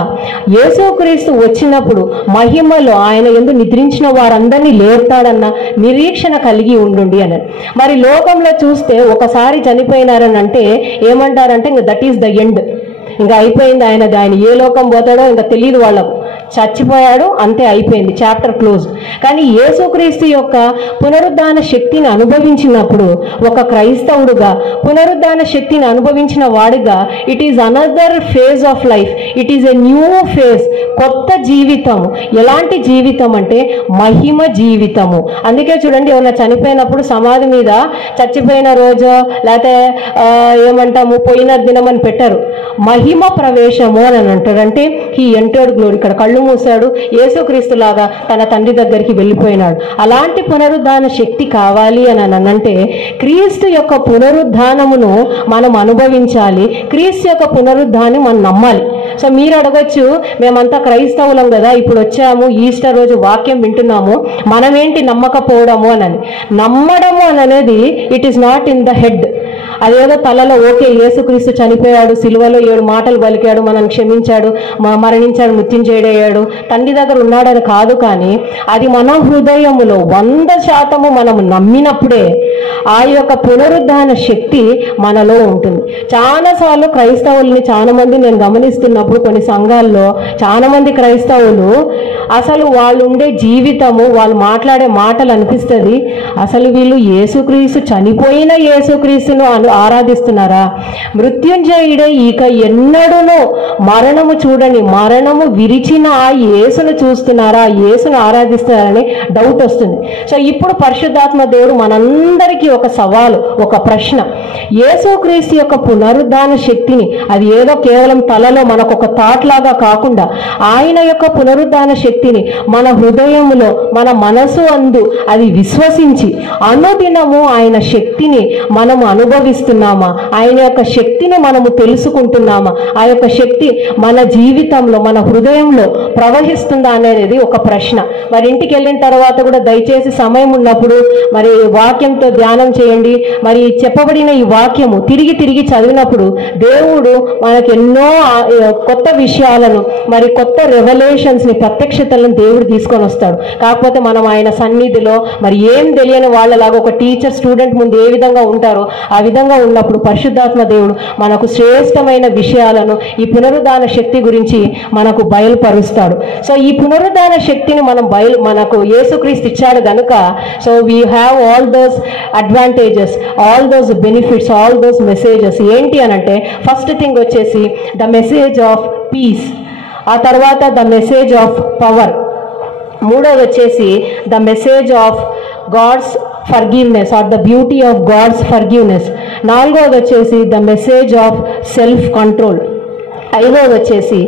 యేసుక్రీస్తు వచ్చినప్పుడు మహిమలో ఆయన యందు నిద్రించిన వారందరినీ లేపుతాడన్న నిరీక్షణ కలిగి ఉండుండి అని. మరి లోకంలో చూస్తే ఒకసారి చనిపోయినారని అంటే ఏమంటారంటే ఇంకా దట్ ఈస్ ద ఎండ్, ఇంకా అయిపోయింది, ఆయన ఏ లోకం పోతాడో ఇంకా తెలియదు వాళ్ళకు, చచ్చిపోయాడు అంతే, అయిపోయింది, చాప్టర్ క్లోజ్. కానీ యేసుక్రీస్తు యొక్క పునరుద్ధాన శక్తిని అనుభవించినప్పుడు ఒక క్రైస్తవుడుగా పునరుద్ధాన శక్తిని అనుభవించిన వాడిగా it is another phase of life, it is a new phase, కొత్త జీవితము. ఎలాంటి జీవితం అంటే మహిమ జీవితము. అందుకే చూడండి, ఎవరైనా చనిపోయినప్పుడు సమాధి మీద చచ్చిపోయిన రోజు లేకపోతే ఏమంటాము పోయిన దినం అని పెట్టారు, మహిమ ప్రవేశము అని అంటారు. అంటే హీ ఎంటర్డ్ గ్లోరీ, ఇక్కడ కళ్ళు మూసాడు, యేసుక్రీస్తు లాగా తన తండ్రి దగ్గరికి వెళ్ళిపోయినాడు. అలాంటి పునరుద్ధాన శక్తి కావాలి అని అంటే క్రీస్తు యొక్క పునరుద్ధానమును మనం అనుభవించాలి, క్రీస్తు యొక్క పునరుద్ధానం మనం నమ్మాలి. సో మీరు అడగచ్చు, మేమంతా క్రైస్తవులం కదా, ఇప్పుడు వచ్చాము ఈస్టర్ రోజు వాక్యం వింటున్నాము, మనమేంటి నమ్మకపోవడము అని. నమ్మడము అనేది it is not in the head, అదేదో తలలో ఓకే యేసుక్రీస్తు చనిపోయాడు, సిలువలో 7 మాటలు పలికాడు, మనల్ని క్షమించాడు, మరణించాడు, మృత్యుంజయుడయ్యాడు, తండ్రి దగ్గర ఉన్నాడని కాదు. కానీ అది మన హృదయములో 100% మనము నమ్మినప్పుడే ఆ యొక్క పునరుద్ధాన శక్తి మనలో ఉంటుంది. చాలాసార్లు క్రైస్తవుల్ని చాలా మంది నేను గమనిస్తున్నప్పుడు కొన్ని సంఘాల్లో చాలా మంది క్రైస్తవులు అసలు వాళ్ళు ఉండే జీవితము, వాళ్ళు మాట్లాడే మాటలు అనిపిస్తుంది అసలు వీళ్ళు యేసుక్రీస్తు చనిపోయిన యేసుక్రీస్తును ఆరాధిస్తున్నారా, మృత్యుంజయుడే ఇక ఎన్నడూనూ మరణము చూడని మరణము విరిచిన ఆ యేసును చూస్తున్నారా, ఆ యేసును ఆరాధిస్తున్నారని డౌట్ వస్తుంది. సో ఇప్పుడు పరిశుద్ధాత్మ దేవుడు మనందరికీ ఒక సవాలు, ఒక ప్రశ్న, యేసుక్రీస్తు యొక్క పునరుద్ధాన శక్తిని, అది ఏదో కేవలం తలలో మనకు ఒక థాట్ లాగా కాకుండా ఆయన యొక్క పునరుద్ధాన శక్తిని మన హృదయములో మన మనసు అందు అది విశ్వసించి అనుదినము ఆయన శక్తిని మనము అనుభవిస్తున్నామా, ఆయన యొక్క శక్తిని మనము తెలుసుకుంటున్నామా, ఆ యొక్క శక్తి మన జీవితంలో మన హృదయంలో ప్రవహిస్తుందా అనేది ఒక ప్రశ్న. మరి ఇంటికి వెళ్ళిన తర్వాత కూడా దయచేసి సమయం ఉన్నప్పుడు మరి వాక్యంతో ధ్యానం చేయండి. మరి చెప్పబడిన ఈ వాక్యము తిరిగి తిరిగి చదివినప్పుడు దేవుడు మనకు ఎన్నో కొత్త విషయాలను మరి కొత్త రెవల్యూషన్స్ ని ప్రత్యక్షతలను దేవుడు తీసుకొని వస్తాడు. కాకపోతే మనం ఆయన సన్నిధిలో మరి ఏం తెలియని వాళ్ళలాగా ఒక టీచర్ స్టూడెంట్ ముందు ఏ విధంగా ఉంటారో ఆ విధంగా ఉన్నప్పుడు పరిశుద్ధాత్మ దేవుడు మనకు శ్రేష్టమైన విషయాలను ఈ పునరుద్ధాన శక్తి గురించి మనకు బయలుపరుస్తాడు. సో ఈ పునరుద్ధాన శక్తిని మనకు యేసుక్రీస్తు ఇచ్చాడు గనుక so we have all those advantages, all those benefits, all those messages. ఏంటి అనంటే ఫస్ట్ థింగ్ వచ్చేసి ద మెసేజ్ ఆఫ్ పీస్, ఆ తర్వాత ద మెసేజ్ ఆఫ్ పవర్, మూడోది వచ్చేసి the message of God's forgiveness or the beauty of God's forgiveness, నాలుగోది వచ్చేసి the message of self control, ఐదోది వచ్చేసి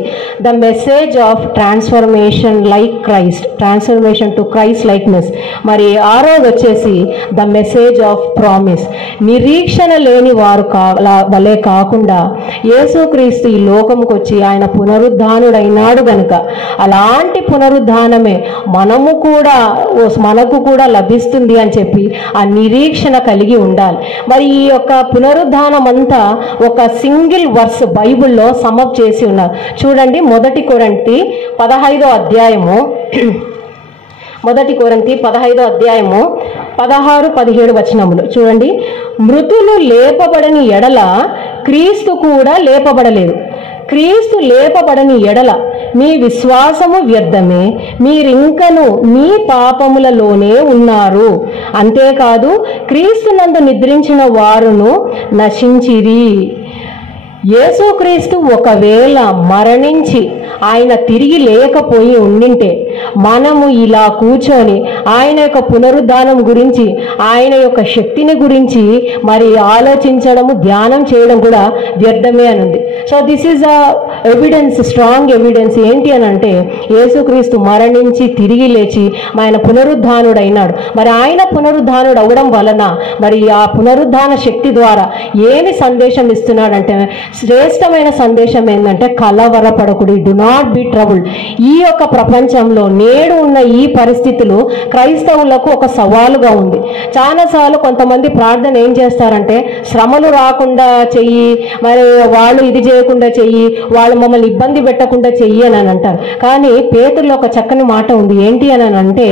the message of transformation like Christ, transformation to Christ likeness. మరి ఆరోది వచ్చేసి ద మెసేజ్ ఆఫ్ ప్రామిస్, నిరీక్షణ లేని వారు వలే కాకుండా యేసుక్రీస్తు ఈ లోకంకి వచ్చి ఆయన పునరుద్ధానుడైనాడు గనుక అలాంటి పునరుద్ధానమే మనకు కూడా లభిస్తుంది అని చెప్పి ఆ నిరీక్షణ కలిగి ఉండాలి. మరి ఈ యొక్క పునరుద్ధానం అంతా ఒక సింగిల్ వర్స్ బైబిల్లో సమప్ చేసి ఉన్నారు. చూడండి, 1 కొరింథీ 15వ అధ్యాయము 16-17 వచనములు చూడండి. మృతులు లేపబడని ఎడల క్రీస్తు కూడా లేపబడలేదు. క్రీస్తు లేపబడని ఎడల మీ విశ్వాసము వ్యర్థమే, మీరింకను మీ పాపములలోనే ఉన్నారు. అంతేకాదు క్రీస్తునందు నిద్రించిన వారును నశించిరి. యేసుక్రీస్తు ఒకవేళ మరణించి ఆయన తిరిగి లేకపోయి ఉండింటే మనము ఇలా కూర్చొని ఆయన యొక్క పునరుద్ధానం గురించి, ఆయన యొక్క శక్తిని గురించి మరి ఆలోచించడము, ధ్యానం చేయడం కూడా వ్యర్థమే అని ఉంది. So this is a evidence, strong evidence. ఏంటి అని అంటే యేసుక్రీస్తు మరణించి తిరిగి లేచి ఆయన పునరుద్ధానుడు అయినాడు. మరి ఆయన పునరుద్ధానుడు అవడం వలన మరి ఆ పునరుద్ధాన శక్తి ద్వారా ఏమి సందేశం ఇస్తున్నాడంటే, శ్రేష్టమైన సందేశం ఏంటంటే కలవరపడకుడి, డు నాట్ బి ట్రబుల్డ్. ఈ యొక్క ప్రపంచంలో నేడు ఉన్న ఈ పరిస్థితులు క్రైస్తవులకు ఒక సవాలుగా ఉంది. చాలాసార్లు కొంతమంది ప్రార్థన ఏం చేస్తారంటే, శ్రమలు రాకుండా చెయ్యి, మరి వాళ్ళు ఇది చేయకుండా చెయ్యి, వాళ్ళు మమ్మల్ని ఇబ్బంది పెట్టకుండా చెయ్యి అని అంటారు. కానీ పేతురులో ఒక చక్కని మాట ఉంది. ఏంటి అని అంటే,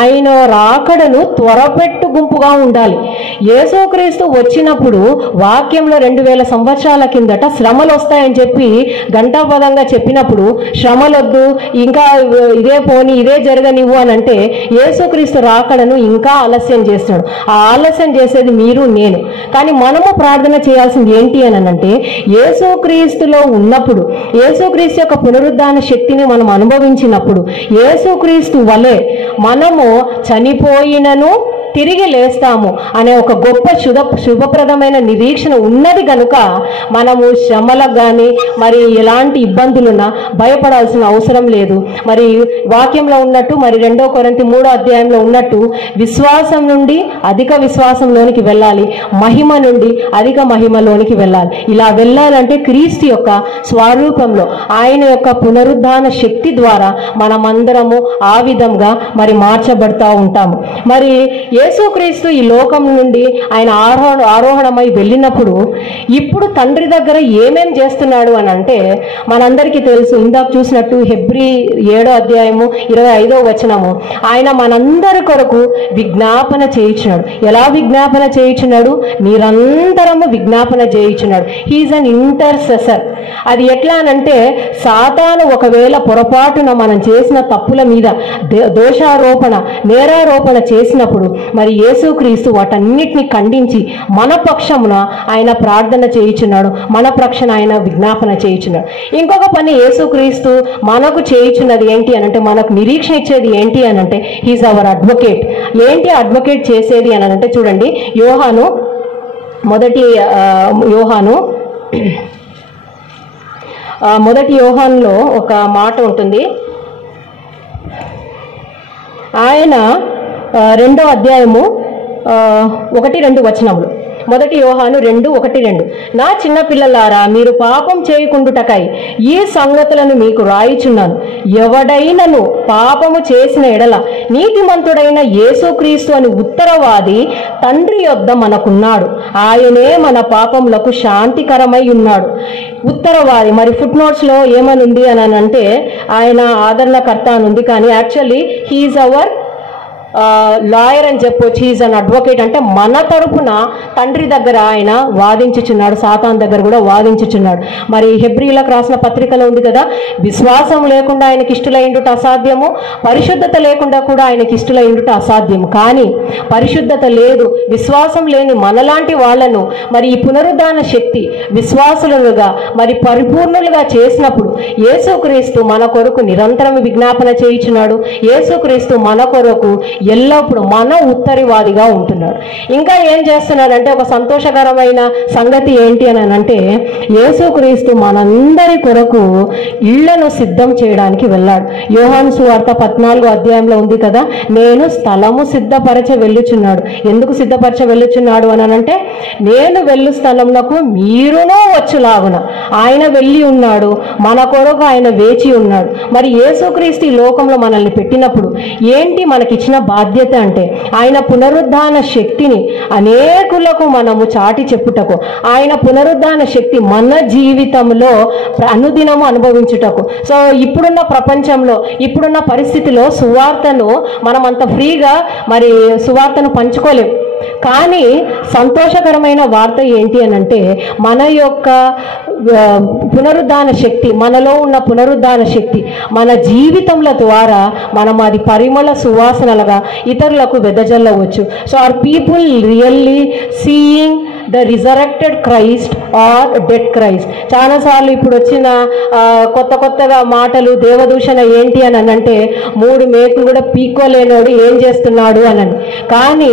ఆయన రాకడను త్వరపెట్టు గుంపుగా ఉండాలి. యేసుక్రీస్తు వచ్చినప్పుడు వాక్యంలో 2000 సంవత్సరాల కిందట శ్రమలు వస్తాయని చెప్పి ఘంటాపదంగా చెప్పినప్పుడు, శ్రమలొద్దు, ఇంకా ఇదే పోని, ఇదే జరగనివ్వు అని అంటే యేసుక్రీస్తు రాకడను ఇంకా ఆలస్యం చేస్తున్నాడు. ఆ ఆలస్యం చేసేది మీరు, నేను. కానీ మనము ప్రార్థన చేయాల్సింది ఏంటి అని అంటే, యేసుక్రీస్తులో ఉన్నప్పుడు, యేసుక్రీస్తు యొక్క పునరుద్ధాన శక్తిని మనం అనుభవించినప్పుడు యేసుక్రీస్తు వలె మనము చనిపోయినను తిరిగి లేస్తాము అనే ఒక గొప్ప శుభప్రదమైన నిరీక్షణ ఉన్నది కనుక మనము శ్రమలకు కానీ మరి ఎలాంటి ఇబ్బందులున్నా భయపడాల్సిన అవసరం లేదు. మరి వాక్యంలో ఉన్నట్టు, మరి 2 కొరింథీ 3వ అధ్యాయంలో ఉన్నట్టు విశ్వాసం నుండి అధిక విశ్వాసంలోనికి వెళ్ళాలి, మహిమ నుండి అధిక మహిమలోనికి వెళ్ళాలి. ఇలా వెళ్ళాలంటే క్రీస్తు యొక్క స్వరూపంలో ఆయన యొక్క పునరుద్ధాన శక్తి ద్వారా మనమందరము ఆ విధంగా మరి మార్చబడతా ఉంటాము. మరి యేసుక్రీస్తు ఈ లోకం నుండి ఆయన ఆరోహణమై వెళ్ళినప్పుడు ఇప్పుడు తండ్రి దగ్గర ఏమేం చేస్తున్నాడు అని అంటే మనందరికీ తెలుసు. ఇందాక చూసినట్టు హెబ్రీ 7వ అధ్యాయము 25వ వచనము, ఆయన మనందరి కొరకు విజ్ఞాపన చేయించున్నాడు. ఎలా విజ్ఞాపన చేయించున్నాడు? నిరంతరము విజ్ఞాపన చేయించున్నాడు. హీఈస్ అన్ ఇంటర్సెసర్. అది ఎట్లా అనంటే, సాతాను ఒకవేళ పొరపాటున మనం చేసిన తప్పుల మీద దోషారోపణ, నేరారోపణ చేసినప్పుడు మరి యేసుక్రీస్తు వాటన్నిటిని ఖండించి మన పక్షమున ఆయన ప్రార్థన చేయించున్నాడు, మన పక్షాన ఆయన విజ్ఞాపన చేయించున్నాడు. ఇంకొక పని యేసుక్రీస్తు మనకు చేయించున్నది ఏంటి అనంటే, మనకు నిరీక్షణ ఇచ్చేది ఏంటి అనంటే, హీఈస్ అవర్ అడ్వకేట్. ఏంటి అడ్వకేట్ చేసేది అని అంటే, చూడండి, మొదటి యోహానులో ఒక మాట ఉంటుంది. ఆయన 2వ అధ్యాయము 1-2 వచనములు. 1 యోహాను 2:1-2, నా చిన్న పిల్లలారా, మీరు పాపం చేయకుండుటకై ఈ సంగతులను మీకు రాయిచున్నాను. ఎవడైనను పాపము చేసిన ఎడల నీతిమంతుడైన యేసుక్రీస్తు అని ఉత్తరవాది తండ్రి యొద్ద మనకున్నాడు. ఆయనే మన పాపములకు శాంతికరమై ఉన్నాడు. ఉత్తరవాది, మరి ఫుట్ నోట్స్ లో ఏమనుంది అని అంటే ఆయన ఆదరణకర్త అని ఉంది, కానీ యాక్చువల్లీ హీఈస్ అవర్ లాయర్ అని చెప్పొచ్చు. He is an advocate. అంటే మన తరపున తండ్రి దగ్గర ఆయన వాదించుచున్నాడు, సాతాన్ దగ్గర కూడా వాదించుచున్నాడు. మరి హెబ్రీలకు రాసిన పత్రికలో ఉంది కదా, విశ్వాసం లేకుండా ఆయనకి ఇష్టలైండుట అసాధ్యము, పరిశుద్ధత లేకుండా కూడా ఆయనకి ఇష్టలైండుట అసాధ్యము. కానీ పరిశుద్ధత లేదు, విశ్వాసం లేని మనలాంటి వాళ్లను మరి ఈ పునరుద్ధాన శక్తి విశ్వాసులుగా మరి పరిపూర్ణులుగా చేసినప్పుడు యేసుక్రీస్తు మన కొరకు నిరంతరం విజ్ఞాపన చేయించున్నాడు. యేసుక్రీస్తు మన కొరకు ఎల్లప్పుడూ మన ఉత్తరివాదిగా ఉంటున్నాడు. ఇంకా ఏం చేస్తున్నాడంటే ఒక సంతోషకరమైన సంగతి ఏంటి అని అంటే యేసుక్రీస్తు మనందరి కొరకు ఇళ్లను సిద్ధం చేయడానికి వెళ్ళాడు. యోహాను సువార్త 14వ అధ్యాయంలో ఉంది కదా, నేను స్థలము సిద్ధపరచ వెళ్ళుచున్నాడు. ఎందుకు సిద్ధపరచ వెళ్ళుచున్నాడు అని అంటే నేను వెళ్ళు స్థలంలోకి మీరునూ వచ్చులాగున ఆయన వెళ్ళి ఉన్నాడు, మన కొరకు ఆయన వేచి ఉన్నాడు. మరి యేసుక్రీస్తు ఈ లోకంలో మనల్ని పెట్టినప్పుడు ఏంటి మనకిచ్చిన బాధ్యత అంటే ఆయన పునరుద్ధాన శక్తిని అనేకులకు మనము చాటి చెప్పుటకు, ఆయన పునరుద్ధాన శక్తి మన జీవితంలో అనుదినము అనుభవించుటకు. సో ఇప్పుడున్న ప్రపంచంలో ఇప్పుడున్న పరిస్థితిలో సువార్తను మనం అంత ఫ్రీగా మరి సువార్తను పంచుకోలేం. కానీ సంతోషకరమైన వార్త ఏంటి అని అంటే మన యొక్క పునరుద్ధాన శక్తి, మనలో ఉన్న పునరుద్ధాన శక్తి మన జీవితంల ద్వారా మనం అది పరిమళ సువాసనలుగా ఇతరులకు వెదజల్లవచ్చు. So are people really seeing the resurrected Christ or dead Christ? చాలాసార్లు ఇప్పుడు వచ్చిన కొత్తగా మాటలు దేవదూషణ ఏంటి అని అంటే 3 మేకులు కూడా పీక్కోలేనోడు ఏం చేస్తున్నాడు అని. కానీ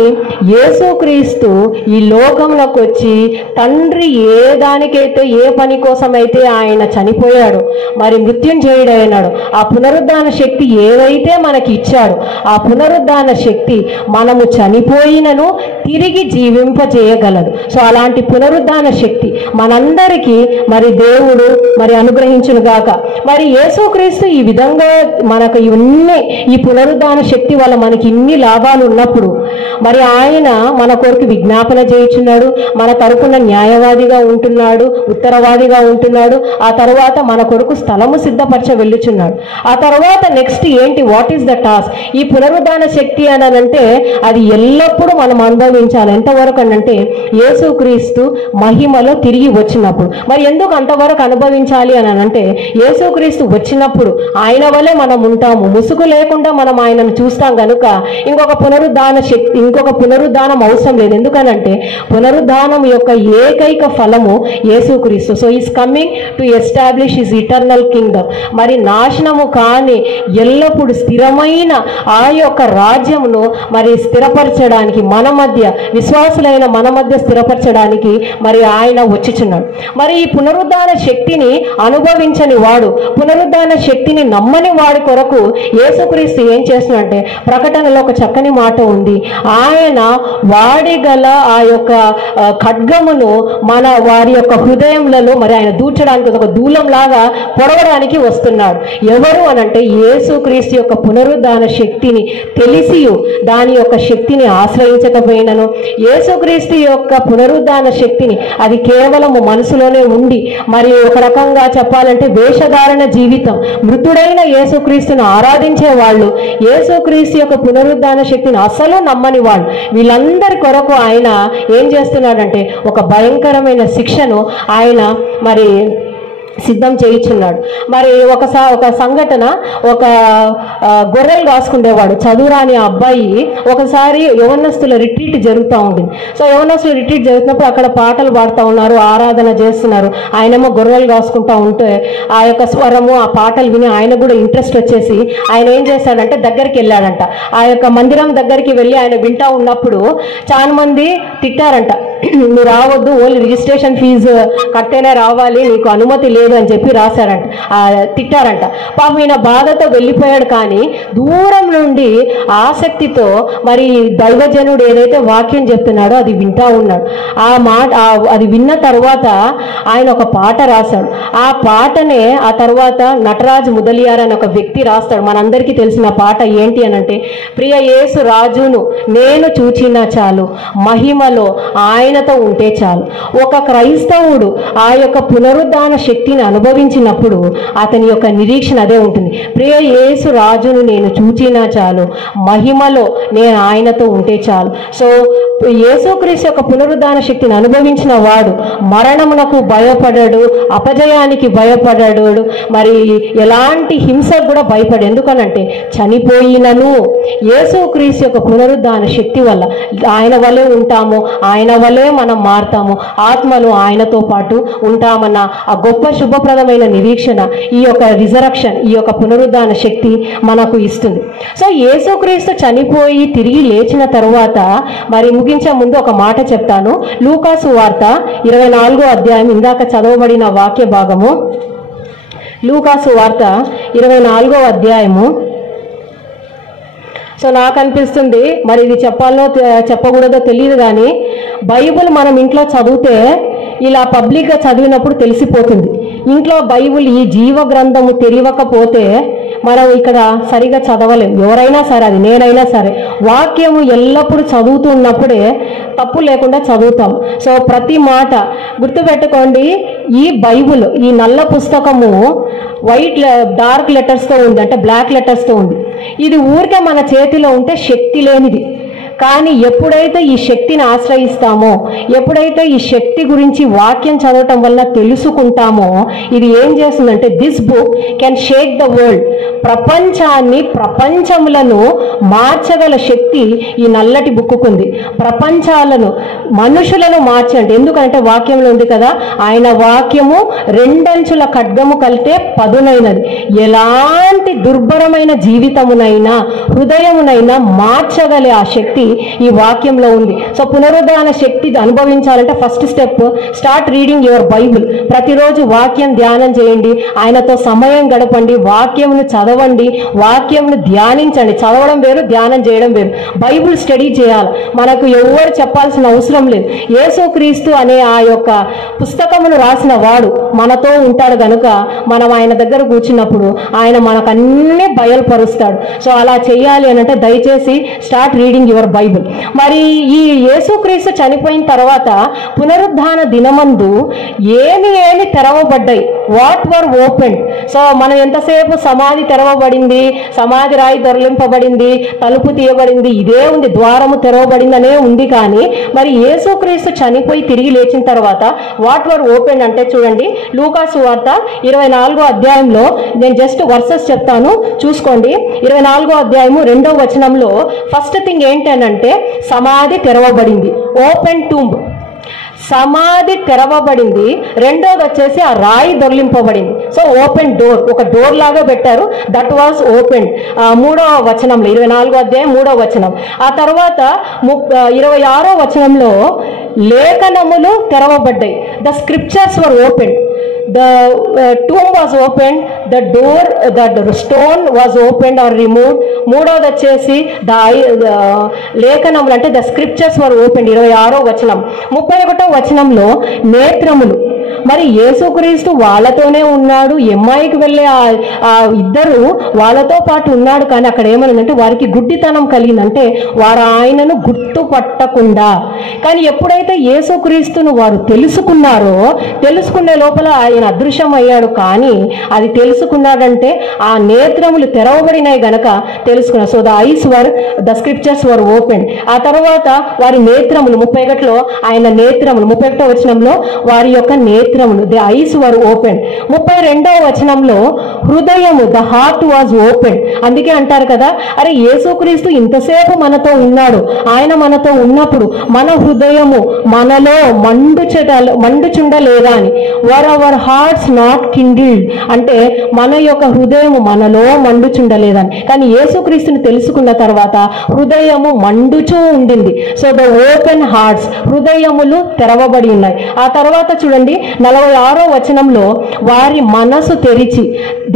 యేసుక్రీస్తు ఈ లోకంలోకి వచ్చి తండ్రి ఏ దానికైతే ఏ పని కోసమైతే ఆయన చనిపోయాడు, మరి మృత్యుంజయుడైనాడు, ఆ పునరుద్ధాన శక్తి ఏదైతే మనకి ఇచ్చాడు ఆ పునరుద్ధాన శక్తి మనము చనిపోయినను తిరిగి జీవింపజేయగలదు. సో అలాంటి పునరుద్ధాన శక్తి మనందరికీ మరి దేవుడు మరి అనుగ్రహించును గాక. మరి యేసుక్రీస్తు ఈ విధంగా మనకు ఇవన్నీ ఈ పునరుద్ధాన శక్తి వల్ల మనకి ఇన్ని లాభాలు ఉన్నప్పుడు మరి ఆయన మన కొరకు విజ్ఞాపన చేయుచున్నాడు, మన తరపున న్యాయవాదిగా ఉంటున్నాడు, ఉత్తరవాదిగా ఉంటున్నాడు. ఆ తర్వాత మన కొరకు స్థలము సిద్ధపరచ వెళ్ళుచున్నాడు. ఆ తర్వాత నెక్స్ట్ ఏంటి, వాట్ ఈస్ ద టాస్క్? ఈ పునరుద్ధాన శక్తి అని అంటే అది ఎల్లప్పుడూ మనం అనుభవించాలి. ఎంతవరకు అంటే యేసుక్రీస్తు మహిమలో తిరిగి వచ్చినప్పుడు. మరి ఎందుకు అంతవరకు అనుభవించాలి అని అంటే యేసుక్రీస్తు వచ్చినప్పుడు ఆయన వల్లే మనం ఉంటాము, ముసుగు లేకుండా మనం ఆయనను చూస్తాం కనుక ఇంకొక పునరుద్ధానం అవసరం లేదు. ఎందుకనంటే పునరుద్ధానం యొక్క ఏకైక ఫలము యేసుక్రీస్తు. So is coming to establish his eternal Kingdom. మరి నాశనము కాని ఎల్లప్పుడు స్థిరమైన ఆ యొక్క రాజ్యమును మరి స్థిరపరచడానికి మన మధ్య విశ్వాసులైన మన మధ్య స్థిరపరచడానికి మరి ఆయన వచ్చిచున్నాడు. మరి ఈ పునరుద్ధాన శక్తిని అనుభవించని వాడు, పునరుద్ధాన శక్తిని నమ్మని వాడి కొరకు యేసుక్రీస్తు ఏం చేస్తున్నాడంటే ప్రకటనలో ఒక చక్కని మాట ఉంది. ఆయన వాడిగల ఆ యొక్క ఖడ్గమును వారి యొక్క హృదయంలో మరి ఆయన దూర్చడానికి ఒక దూలం లాగా పొడవడానికి వస్తున్నాడు. ఎవరు అనంటే యేసుక్రీస్తు యొక్క పునరుద్ధాన శక్తిని తెలిసి దాని యొక్క శక్తిని ఆశ్రయించకపోయినను, యేసుక్రీస్తు యొక్క పునరుద్ధాన శక్తిని అది కేవలము మనసులోనే ఉండి మరి ఒక రకంగా చెప్పాలంటే వేషధారణ జీవితం, మృతుడైన యేసుక్రీస్తును ఆరాధించే వాళ్ళు, యేసుక్రీస్తు యొక్క పునరుద్ధాన శక్తిని అసలు నమ్మని వాళ్ళు, వీళ్ళందరి కొరకు ఆయన ఏం చేస్తున్నాడంటే ఒక భయంకరమైన శిక్షను ఆయన మరి సిద్ధం చేయించున్నాడు. మరి ఒక సంఘటన, ఒక గొర్రెలు రాసుకునేవాడు చదువురాని అబ్బాయి ఒకసారి యవనస్తుల రిట్రీట్ జరుగుతూ ఉంటుంది. సో యవనస్తుల రిట్రీట్ జరుగుతున్నప్పుడు అక్కడ పాటలు పాడుతూ ఉన్నారు, ఆరాధన చేస్తున్నారు. ఆయనేమో గొర్రెలు రాసుకుంటూ ఉంటే ఆ యొక్క స్వరము ఆ పాటలు విని ఆయన కూడా ఇంట్రెస్ట్ వచ్చేసి ఆయన ఏం చేశాడంటే దగ్గరికి వెళ్ళాడంట. ఆ యొక్క మందిరం దగ్గరికి వెళ్ళి ఆయన వింటూ ఉన్నప్పుడు చాలా మంది తిట్టారంట, నువ్వు రావద్దు, ఓన్లీ రిజిస్ట్రేషన్ ఫీజు కట్టేనే రావాలి, నీకు అనుమతి లేదు అని చెప్పి రాశారంట, తిట్టారంట. పాపం ఈయన బాధతో వెళ్ళిపోయాడు. కానీ దూరం నుండి ఆసక్తితో మరి దైవజనుడు ఏదైతే వాక్యం చెప్తున్నాడో అది వింటా ఉన్నాడు. ఆ మాట అది విన్న తర్వాత ఆయన ఒక పాట రాశాడు. ఆ పాటనే ఆ తర్వాత నటరాజు ముదలియార్ అని ఒక వ్యక్తి రాస్తాడు. మనందరికీ తెలిసిన పాట ఏంటి అనంటే, ప్రియ యేసు రాజును నేను చూచినా చాలు, మహిమలో ఆయనతో ఉంటే చాలు. ఒక క్రైస్తవుడు ఆ యొక్క పునరుద్ధాన శక్తిని అనుభవించినప్పుడు అతని యొక్క నిరీక్షణ అదే ఉంటుంది. ప్రియ యేసు రాజును నేను చూచినా చాలు, మహిమలో నేను ఆయనతో ఉంటే చాలు. సో యేసుక్రీస్తు యొక్క పునరుద్ధాన శక్తిని అనుభవించిన వాడు మరణమునకు భయపడాడు, అపజయానికి భయపడాడు, మరి ఎలాంటి హింసకు కూడా భయపడు. ఎందుకనంటే చనిపోయినను యేసుక్రీస్తు యొక్క పునరుద్ధాన శక్తి వల్ల ఆయన వలె ఉంటాము, ఆయన వలె మనం మారుతాము, ఆత్మలు ఆయనతో పాటు ఉంటామన్న ఆ గొప్ప శుభప్రదమైన నిరీక్షణ ఈ యొక్క రిజరక్షన్, ఈ యొక్క పునరుద్ధాన శక్తి మనకు ఇస్తుంది. సో యేసుక్రీస్తు చనిపోయి తిరిగి లేచిన తరువాత మరి ముగించే ముందు ఒక మాట చెప్తాను. లూకాసు వార్త 24వ అధ్యాయం, ఇందాక చదవబడిన వాక్య భాగము. లూకాసు వార్త 24వ అధ్యాయము. సో నాకు అనిపిస్తుంది, మరి ఇది చెప్పాలనో చెప్పకూడదో తెలియదు, కానీ బైబిల్ మనం ఇంట్లో చదివితే ఇలా పబ్లిక్గా చదివినప్పుడు తెలిసిపోతుంది. ఇంట్లో బైబిల్ ఈ జీవ గ్రంథము తెరవకపోతే మనం ఇక్కడ సరిగా చదవలేం. ఎవరైనా సరే, అది నేనైనా సరే, వాక్యము ఎల్లప్పుడూ చదువుతున్నప్పుడే తప్పు లేకుండా చదువుతాం. సో ప్రతి మాట గుర్తుపెట్టుకోండి. ఈ బైబిల్, ఈ నల్ల పుస్తకము వైట్ డార్క్ లెటర్స్తో ఉంది, అంటే బ్లాక్ లెటర్స్తో ఉంది. ఇది ఊరికే మన చేతిలో ఉంటే శక్తి లేనిది. కానీ ఎప్పుడైతే ఈ శక్తిని ఆశ్రయిస్తామో, ఎప్పుడైతే ఈ శక్తి గురించి వాక్యం చదవటం వల్ల తెలుసుకుంటామో, ఇది ఏం చేస్తుందంటే this book can Sheikh the world. ప్రపంచాన్ని, ప్రపంచములను మార్చగల శక్తి ఈ నల్లటి బుక్కుకుంది. ప్రపంచాలను, మనుషులను మార్చండి. ఎందుకంటే వాక్యంలో ఉంది కదా, ఆయన వాక్యము రెండంచుల ఖడ్గము కలితే పదునైనది. ఎలాంటి దుర్భరమైన జీవితమునైనా, హృదయమునైనా మార్చగలే ఆ శక్తి ఈ వాక్యంలో ఉంది. సో పునరుద్ధాన శక్తి అనుభవించాలంటే first step, start reading your Bible. ప్రతిరోజు వాక్యం ధ్యానం చేయండి, ఆయనతో సమయం గడపండి, వాక్యంను చదవండి, వాక్యంను ధ్యానించండి. చదవడం వేరు, ధ్యానం చేయడం వేరు. బైబిల్ స్టడీ చేయాలి. మనకు ఎవరు చెప్పాల్సిన అవసరం లేదు. యేసుక్రీస్తు అనే ఆ యొక్క పుస్తకమును రాసిన వాడు మనతో ఉంటాడు కనుక మనం ఆయన దగ్గర కూర్చున్నప్పుడు ఆయన మనకు అన్ని బయలుపరుస్తాడు. సో అలా చేయాలి అని అంటే దయచేసి స్టార్ట్ రీడింగ్ యువర్ బైబిల్. మరి ఈ యేసుక్రీస్తు చనిపోయిన తర్వాత పునరుద్ధాన దినమందు ఏమి తెరవబడ్డాయి, వాట్ వర్ ఓపెన్. సో మనం ఎంతసేపు సమాధి తెరవబడింది, సమాధి రాయి దొరలింపబడింది, తలుపు తీయబడింది, ఇదే ఉంది, ద్వారము తెరవబడిందనే ఉంది. కానీ మరి యేసుక్రీస్తు చనిపోయి తిరిగి లేచిన తర్వాత వాట్ వర్ ఓపెన్ అంటే చూడండి, లూకాసు వార్త 24వ అధ్యాయంలో నేను జస్ట్ వర్సెస్ చెప్తాను, చూసుకోండి. 24వ అధ్యాయము 2వ వచనంలో ఫస్ట్ థింగ్ ఏంటంటే సమాధి తెరవబడింది, ఓపెన్ టూంబ్. సమాధి తెరవబడింది. రెండోది వచ్చేసి ఆ రాయి దొర్లింపబడింది. సో ఓపెన్ డోర్, ఒక డోర్ లాగా పెట్టారు, దట్ వాజ్ ఓపెన్. 3వ వచనంలో, 24వ అధ్యాయం 3వ వచనం. ఆ తర్వాత 26వ వచనంలో లేఖనములు తెరవబడ్డాయి. The scriptures were open. The tomb was opened, the door, the stone was opened or removed. మూడోది వచ్చేసి లేఖనములు అంటే ద స్క్రిప్చర్స్ వర్ ఓపెన్. 26వ వచనం. 31వ వచనంలో నేత్రములు. మరి యేసుక్రీస్తు వాళ్ళతోనే ఉన్నాడు, ఎమ్మాయికి వెళ్ళే ఆ ఇద్దరు వాళ్ళతో పాటు ఉన్నాడు. కానీ అక్కడ ఏమనంటే వారికి గుడ్డితనం కలిగిందంటే వారు ఆయనను గుర్తుపట్టకుండా. కానీ ఎప్పుడైతే యేసుక్రీస్తును వారు తెలుసుకున్నారో, తెలుసుకునే లోపల ఆయన అదృశ్యం అయ్యాడు. కానీ అది తెలుసుకున్నాడంటే ఆ నేత్రములు తెరవబడినాయి గనక తెలుసుకున్నారు. So the ice were, the scriptures were open. ఆ తర్వాత వారి నేత్రములు, 31లో ఆయన నేత్రములు, 31వ వచనంలో వారి యొక్క నేత్రములు, ది ఐస్ వర్ ఓపెన్. 32వ వచనంలో హృదయము, ద హార్ట్ వాజ్ ఓపెన్. అందుకే అంటారు కదా, అరే యేసుక్రీస్తు ఇంతసేపు మనతో ఉన్నాడు, ఆయన మనతో ఉన్నప్పుడు మన హృదయము మనలో మండుచుండలేదా అని. వర్ అవర్ హార్ట్స్ నాట్ కిండిల్డ్ అంటే మన యొక్క హృదయము మనలో మండుచుండలేదని. కానీ యేసుక్రీస్తుని తెలుసుకున్న తర్వాత హృదయము మండుచూ ఉండింది. సో ద ఓపెన్ హార్ట్స్, హృదయములు తెరవబడి ఉన్నాయి. ఆ తర్వాత చూడండి 46వ వచనంలో వారి మనసు తెరిచి,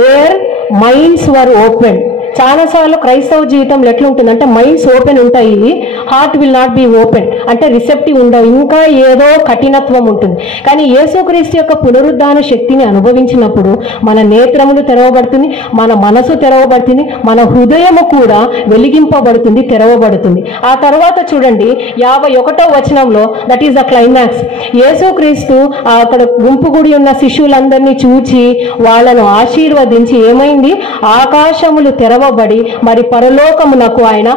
దేర్ మైండ్స్ వర్ ఓపెన్. చాలాసార్లు క్రైస్తవ జీవితంలో ఎట్లుంటుందంటే మైండ్స్ ఓపెన్ ఉంటాయి, heart will not be open, అంటే రిసెప్టివ్ ఉండవు, ఇంకా ఏదో కఠినత్వం ఉంటుంది. కానీ యేసుక్రీస్తు యొక్క పునరుద్ధాన శక్తిని అనుభవించినప్పుడు మన నేత్రములు తెరవబడుతుంది, మన మనసు తెరవబడుతుంది, మన హృదయము కూడా వెలిగింపబడుతుంది, తెరవబడుతుంది. ఆ తర్వాత చూడండి 51వ వచనంలో, దట్ ఈస్ ద క్లైమాక్స్. యేసుక్రీస్తు అక్కడ గుంపుగుడి ఉన్న శిష్యులందరినీ చూచి వాళ్ళను ఆశీర్వదించి ఏమైంది, ఆకాశములు తెరవబడి మరి పరలోకమునకు ఆయన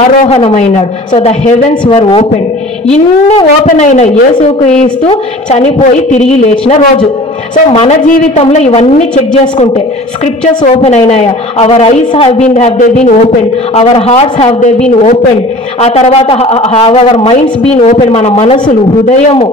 ఆరోహణమైనాడు. So the heavens were open. ఇన్ని ఓపెన్ అయిన యేసుక్రీస్తు చనిపోయి తిరిగి లేచిన రోజు. సో మన జీవితంలో ఇవన్నీ చెక్ చేసుకుంటే స్క్రిప్చర్స్ ఓపెన్ అయినాయా, our eyes have they been open, our hearts have they been open, ఆ తర్వాత have our minds been open, మన మనసులు, హృదయము,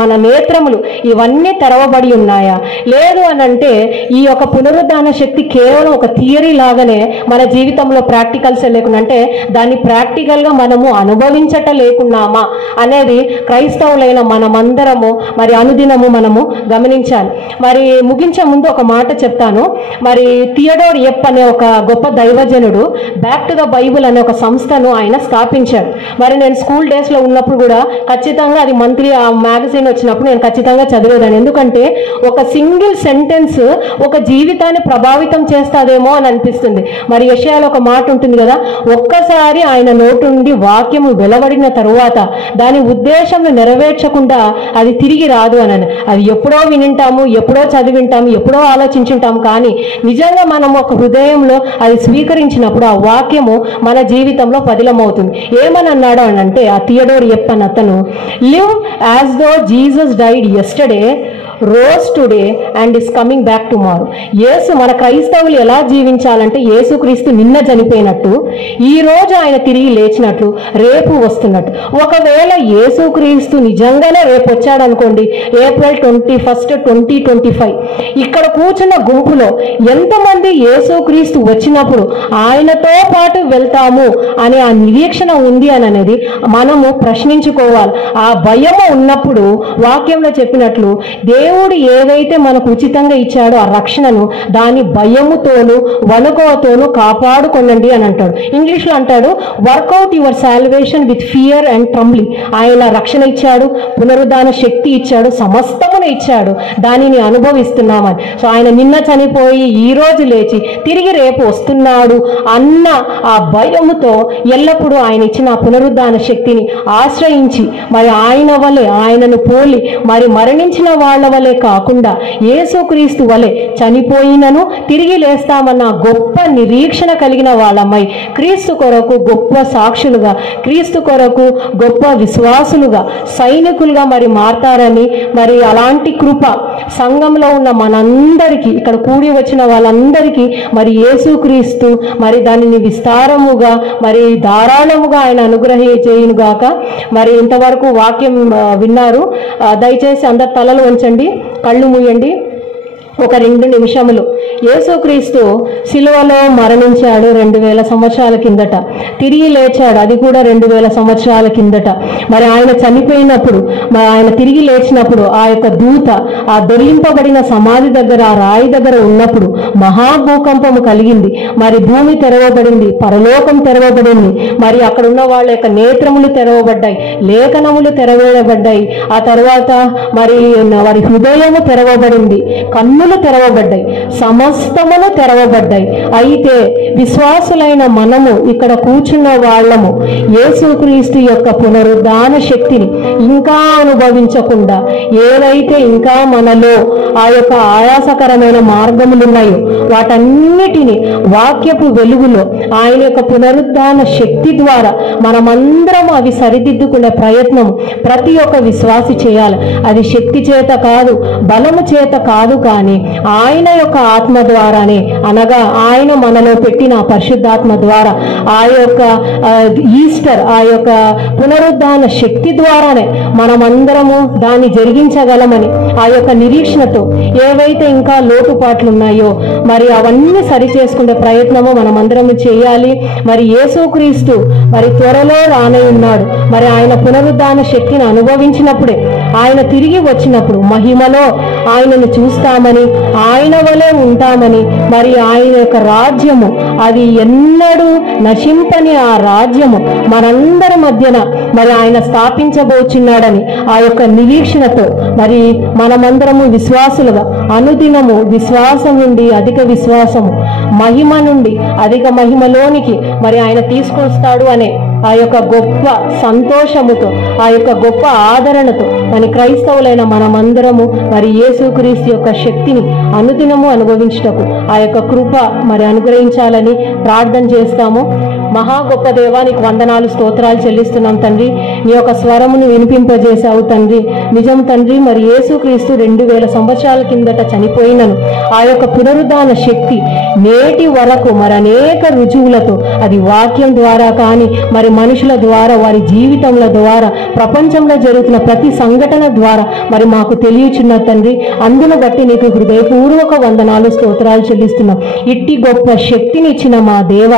మన నేత్రములు ఇవన్నీ తెరవబడి ఉన్నాయా? లేదు అని అంటే ఈ యొక్క పునరుద్ధాన శక్తి కేవలం ఒక థియరీ లాగానే మన జీవితంలో ప్రాక్టికల్స్ లేకుండా, అంటే దాన్ని ప్రాక్టికల్గా మనము అనుభవించట లేకున్నామా అనేది క్రైస్తవులైన మనమందరము మరి అనుదినము మనము గమనించాలి. మరి ముగించే ముందు ఒక మాట చెప్తాను. మరి థియోడోర్ ఎప్ అనే ఒక గొప్ప దైవజనుడు బ్యాక్ టు ద బైబుల్ అనే ఒక సంస్థను ఆయన స్థాపించాడు. మరి నేను స్కూల్ డేస్లో ఉన్నప్పుడు కూడా ఖచ్చితంగా అది మంత్లీ ఆ మ్యాగజైన్ వచ్చినప్పుడు నేను ఖచ్చితంగా చదివేదాన్ని. ఎందుకంటే ఒక సింగిల్ సెంటెన్స్ ఒక జీవితాన్ని ప్రభావితం చేస్తాదేమో అని అనిపిస్తుంది. మరి యెషయాలో ఒక మాట ఉంటుంది కదా, ఒక్కసారి ఆయన నోటి నుండి వాక్యము వెలువడిన తరువాత దాని ఉద్దేశం నెరవేర్చకుండా అది తిరిగి రాదు అని. అది ఎప్పుడో వినింటాము, ఎప్పుడో చదివింటాము, ఎప్పుడో ఆలోచించుంటాము, కానీ నిజంగా మనం ఒక హృదయంలో అది స్వీకరించినప్పుడు ఆ వాక్యము మన జీవితంలో పదిలమవుతుంది. ఏమని అన్నాడు అని అంటే ఆ థియోడోర్ ఎప్ అని అతను, live as though Jesus died yesterday, rose today and is coming back tomorrow. Yesu మన క్రైస్తవులు ఎలా జీవించాలంటే యేసుక్రీస్తు నిన్న చనిపోయినట్టు, ఈ రోజు ఆయన తిరిగి లేచినట్లు, రేపు వస్తున్నట్టు. ఒకవేళ యేసుక్రీస్తు నిజంగానే రేపు వచ్చాడు అనుకోండి, ఏప్రిల్ 21, 2025 ఇక్కడ కూర్చున్న గుంపులో ఎంతమంది యేసుక్రీస్తు వచ్చినప్పుడు ఆయనతో పాటు వెళ్తాము అనే ఆ నిరీక్షణ ఉంది అని అనేది మనము ప్రశ్నించుకోవాలి. ఆ భయము ఉన్నప్పుడు వాక్యంలో చెప్పినట్లు దేవుడు ఏదైతే మనకు ఉచితంగా ఇచ్చాడో ఆ రక్షణను దాని భయముతోను వణుకోతోను కాపాడుకోనండి అని అంటాడు. ఇంగ్లీష్లో అంటాడు, work out your salvation with fear and trembling. ఆయన రక్షణ ఇచ్చాడు, పునరుద్ధాన శక్తి ఇచ్చాడు, సమస్తమును ఇచ్చాడు, దానిని అనుభవిస్తున్నామని. సో ఆయన నిన్న చనిపోయి ఈ రోజు లేచి తిరిగి రేపు వస్తున్నాడు అన్న ఆ భయముతో ఎల్లప్పుడూ ఆయన ఇచ్చిన ఆ పునరుద్ధాన శక్తిని ఆశ్రయించి మరి ఆయన వలె, ఆయనను పోలి మరి మరణించిన వాళ్ళ వలె కాకుండా యేసుక్రీస్తు వలె చనిపోయినను తిరిగి లేస్తామన్న గొప్ప నిరీక్షణ కలిగిన వాళ్ళమై క్రీస్తు కొరకు గొప్ప సాక్షులుగా, క్రీస్తు కొరకు గొప్ప విశ్వాసులుగా, సైనికులుగా మరి మారతారని, మరి అలాంటి కృప సంఘంలో ఉన్న మనందరికీ, ఇక్కడ కూడి వచ్చిన వాళ్ళందరికీ మరి యేసుక్రీస్తు మరి దానిని విస్తారముగా మరి ధారాళముగా ఆయన అనుగ్రహించేయునుగాక. మరి ఇంతవరకు వాక్యం విన్నారు. దయచేసి అందరు తలలు వంచండి, కళ్ళు మూయండి ఒక 2 నిమిషములు. యేసుక్రీస్తు సిలువలో మరణించాడు 2000 సంవత్సరాల కిందట, తిరిగి లేచాడు అది కూడా 2000 సంవత్సరాల కిందట. మరి ఆయన చనిపోయినప్పుడు, మరి ఆయన తిరిగి లేచినప్పుడు ఆ యొక్క దూత ఆ దొర్లింపబడిన సమాధి దగ్గర, ఆ రాయి దగ్గర ఉన్నప్పుడు మహాభూకంపము కలిగింది. మరి భూమి తెరవబడింది, పరలోకం తెరవబడింది, మరి అక్కడ ఉన్న వాళ్ళ యొక్క నేత్రములు తెరవబడ్డాయి, లేఖనములు తెరవబడ్డాయి, ఆ తర్వాత మరి వారి హృదయము తెరవబడింది, కన్నులు తెరవబడ్డాయి, సమస్తమును తెరవబడ్డాయి. అయితే విశ్వాసులైన మనము ఇక్కడ కూర్చున్న వాళ్ళము యేసుక్రీస్తు యొక్క పునరుద్ధాన శక్తిని ఇంకా అనుభవించకుండా, ఏదైతే ఇంకా మనలో ఆ యొక్క ఆయాసకరమైన మార్గములు ఉన్నాయో వాటన్నిటిని వాక్యపు వెలుగులో ఆయన యొక్క పునరుద్ధాన శక్తి ద్వారా మనమందరం అవి సరిదిద్దుకునే ప్రయత్నం ప్రతి ఒక్క విశ్వాసి చేయాలి. అది శక్తి చేత కాదు, బలము చేత కాదు, కానీ ఆయన యొక్క ఆత్మ ద్వారానే, అనగా ఆయన మనలో పెట్టిన పరిశుద్ధాత్మ ద్వారా, ఆ యొక్క ఈస్టర్, ఆ యొక్క పునరుద్ధాన శక్తి ద్వారానే మనమందరము దాన్ని జరిగించగలమని ఆ యొక్క నిరీక్షణతో ఏవైతే ఇంకా లోటుపాట్లు ఉన్నాయో మరి అవన్నీ సరి చేసుకునే ప్రయత్నము మనమందరము చేయాలి. మరి యేసుక్రీస్తు మరి త్వరలో రానయ్యున్నాడు. మరి ఆయన పునరుద్ధాన శక్తిని అనుభవించినప్పుడే, ఆయన తిరిగి వచ్చినప్పుడు మహిమలో ఆయనను చూస్తామని, ఆయన వలె ఉంటామని, మరి ఆయన యొక్క రాజ్యము అది ఎన్నడూ నశింపని ఆ రాజ్యము మనందరి మధ్యన మరి ఆయన స్థాపించబోచున్నాడని ఆ యొక్క నిరీక్షణతో మరి మనమందరము విశ్వాసులుగా అనుదినము విశ్వాసం నుండి అధిక విశ్వాసము, మహిమ నుండి అధిక మహిమలోనికి మరి ఆయన తీసుకొస్తాడు అనే ఆ యొక్క గొప్ప సంతోషముతో, ఆ యొక్క గొప్ప ఆదరణతో మరి క్రైస్తవులైన మనమందరము మరి యేసుక్రీస్తు యొక్క శక్తిని అనుదినము అనుభవించుటకు ఆ యొక్క కృప మరి అనుగ్రహించాలని ప్రార్థన చేస్తాము. మహా గొప్ప దేవానికి వందనాలు స్తోత్రాలు చెల్లిస్తున్నాం తండ్రి. నీ యొక్క స్వరమును వినిపింపజేశావు తండ్రి. నిజం తండ్రి, మరి యేసుక్రీస్తు 2000 సంవత్సరాల కిందట చనిపోయినను ఆ యొక్క పునరుద్ధాన శక్తి నేటి వరకు మరి అనేక రుజువులతో, అది వాక్యం ద్వారా కానీ మరి మనుషుల ద్వారా, వారి జీవితముల ద్వారా, ప్రపంచంలో జరుగుతున్న ప్రతి సంఘటన ద్వారా మరి మాకు తెలియచున్న తండ్రి. అందును బట్టి నీకు హృదయపూర్వక వందనాలు స్తోత్రాలు చెల్లిస్తున్నాం. ఇట్టి గొప్ప శక్తిని ఇచ్చిన మా దేవ,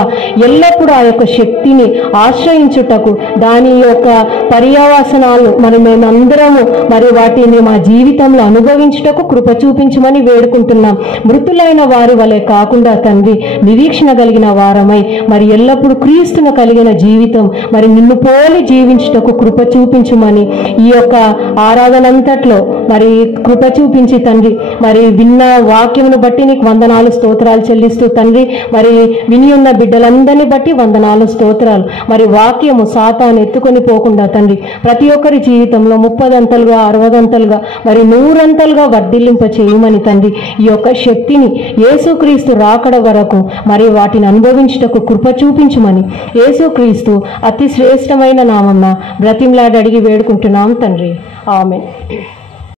ఎల్లప్పుడూ ఆ యొక్క శక్తిని ఆశ్రయించుటకు, దాని యొక్క పర్యవసనాలు మరి మేమందరము మరి వాటిని మా జీవితంలో అనుభవించుటకు కృప చూపించమని వేడుకుంటున్నాం. మృతులైన వారి వలె కాకుండా తండ్రి, నిరీక్షణ కలిగిన వారమై మరి ఎల్లప్పుడూ క్రీస్తును కలిగిన జీవితం మరి నిన్ను పోలి జీవించుటకు కృప చూపించమని ఈ యొక్క ఆరాధనంతట్లో మరి కృప చూపించి తండ్రి, మరి విన్న వాక్యమును బట్టి నీకు వందనాలు స్తోత్రాలు చెల్లిస్తూ తండ్రి, మరి విని ఉన్న బిడ్డలందరినీ బట్టి వందనాలు స్తోత్రాలు. మరి వాక్యము సాతాను ఎత్తుకొని పోకుండా తండ్రి, ప్రతి ఒక్కరి జీవితంలో 30 60 మరి 100 వర్ధిల్లింప చేయమని తండ్రి, ఈ యొక్క శక్తిని యేసుక్రీస్తు రాకడ వరకు మరి వాటిని అనుభవించుటకు కృప చూపించమని యేసుక్రీస్తు అతి శ్రేష్టమైన నామమున బ్రతిమలాడి అడిగి వేడుకుంటున్నాం తండ్రి. ఆమేన్.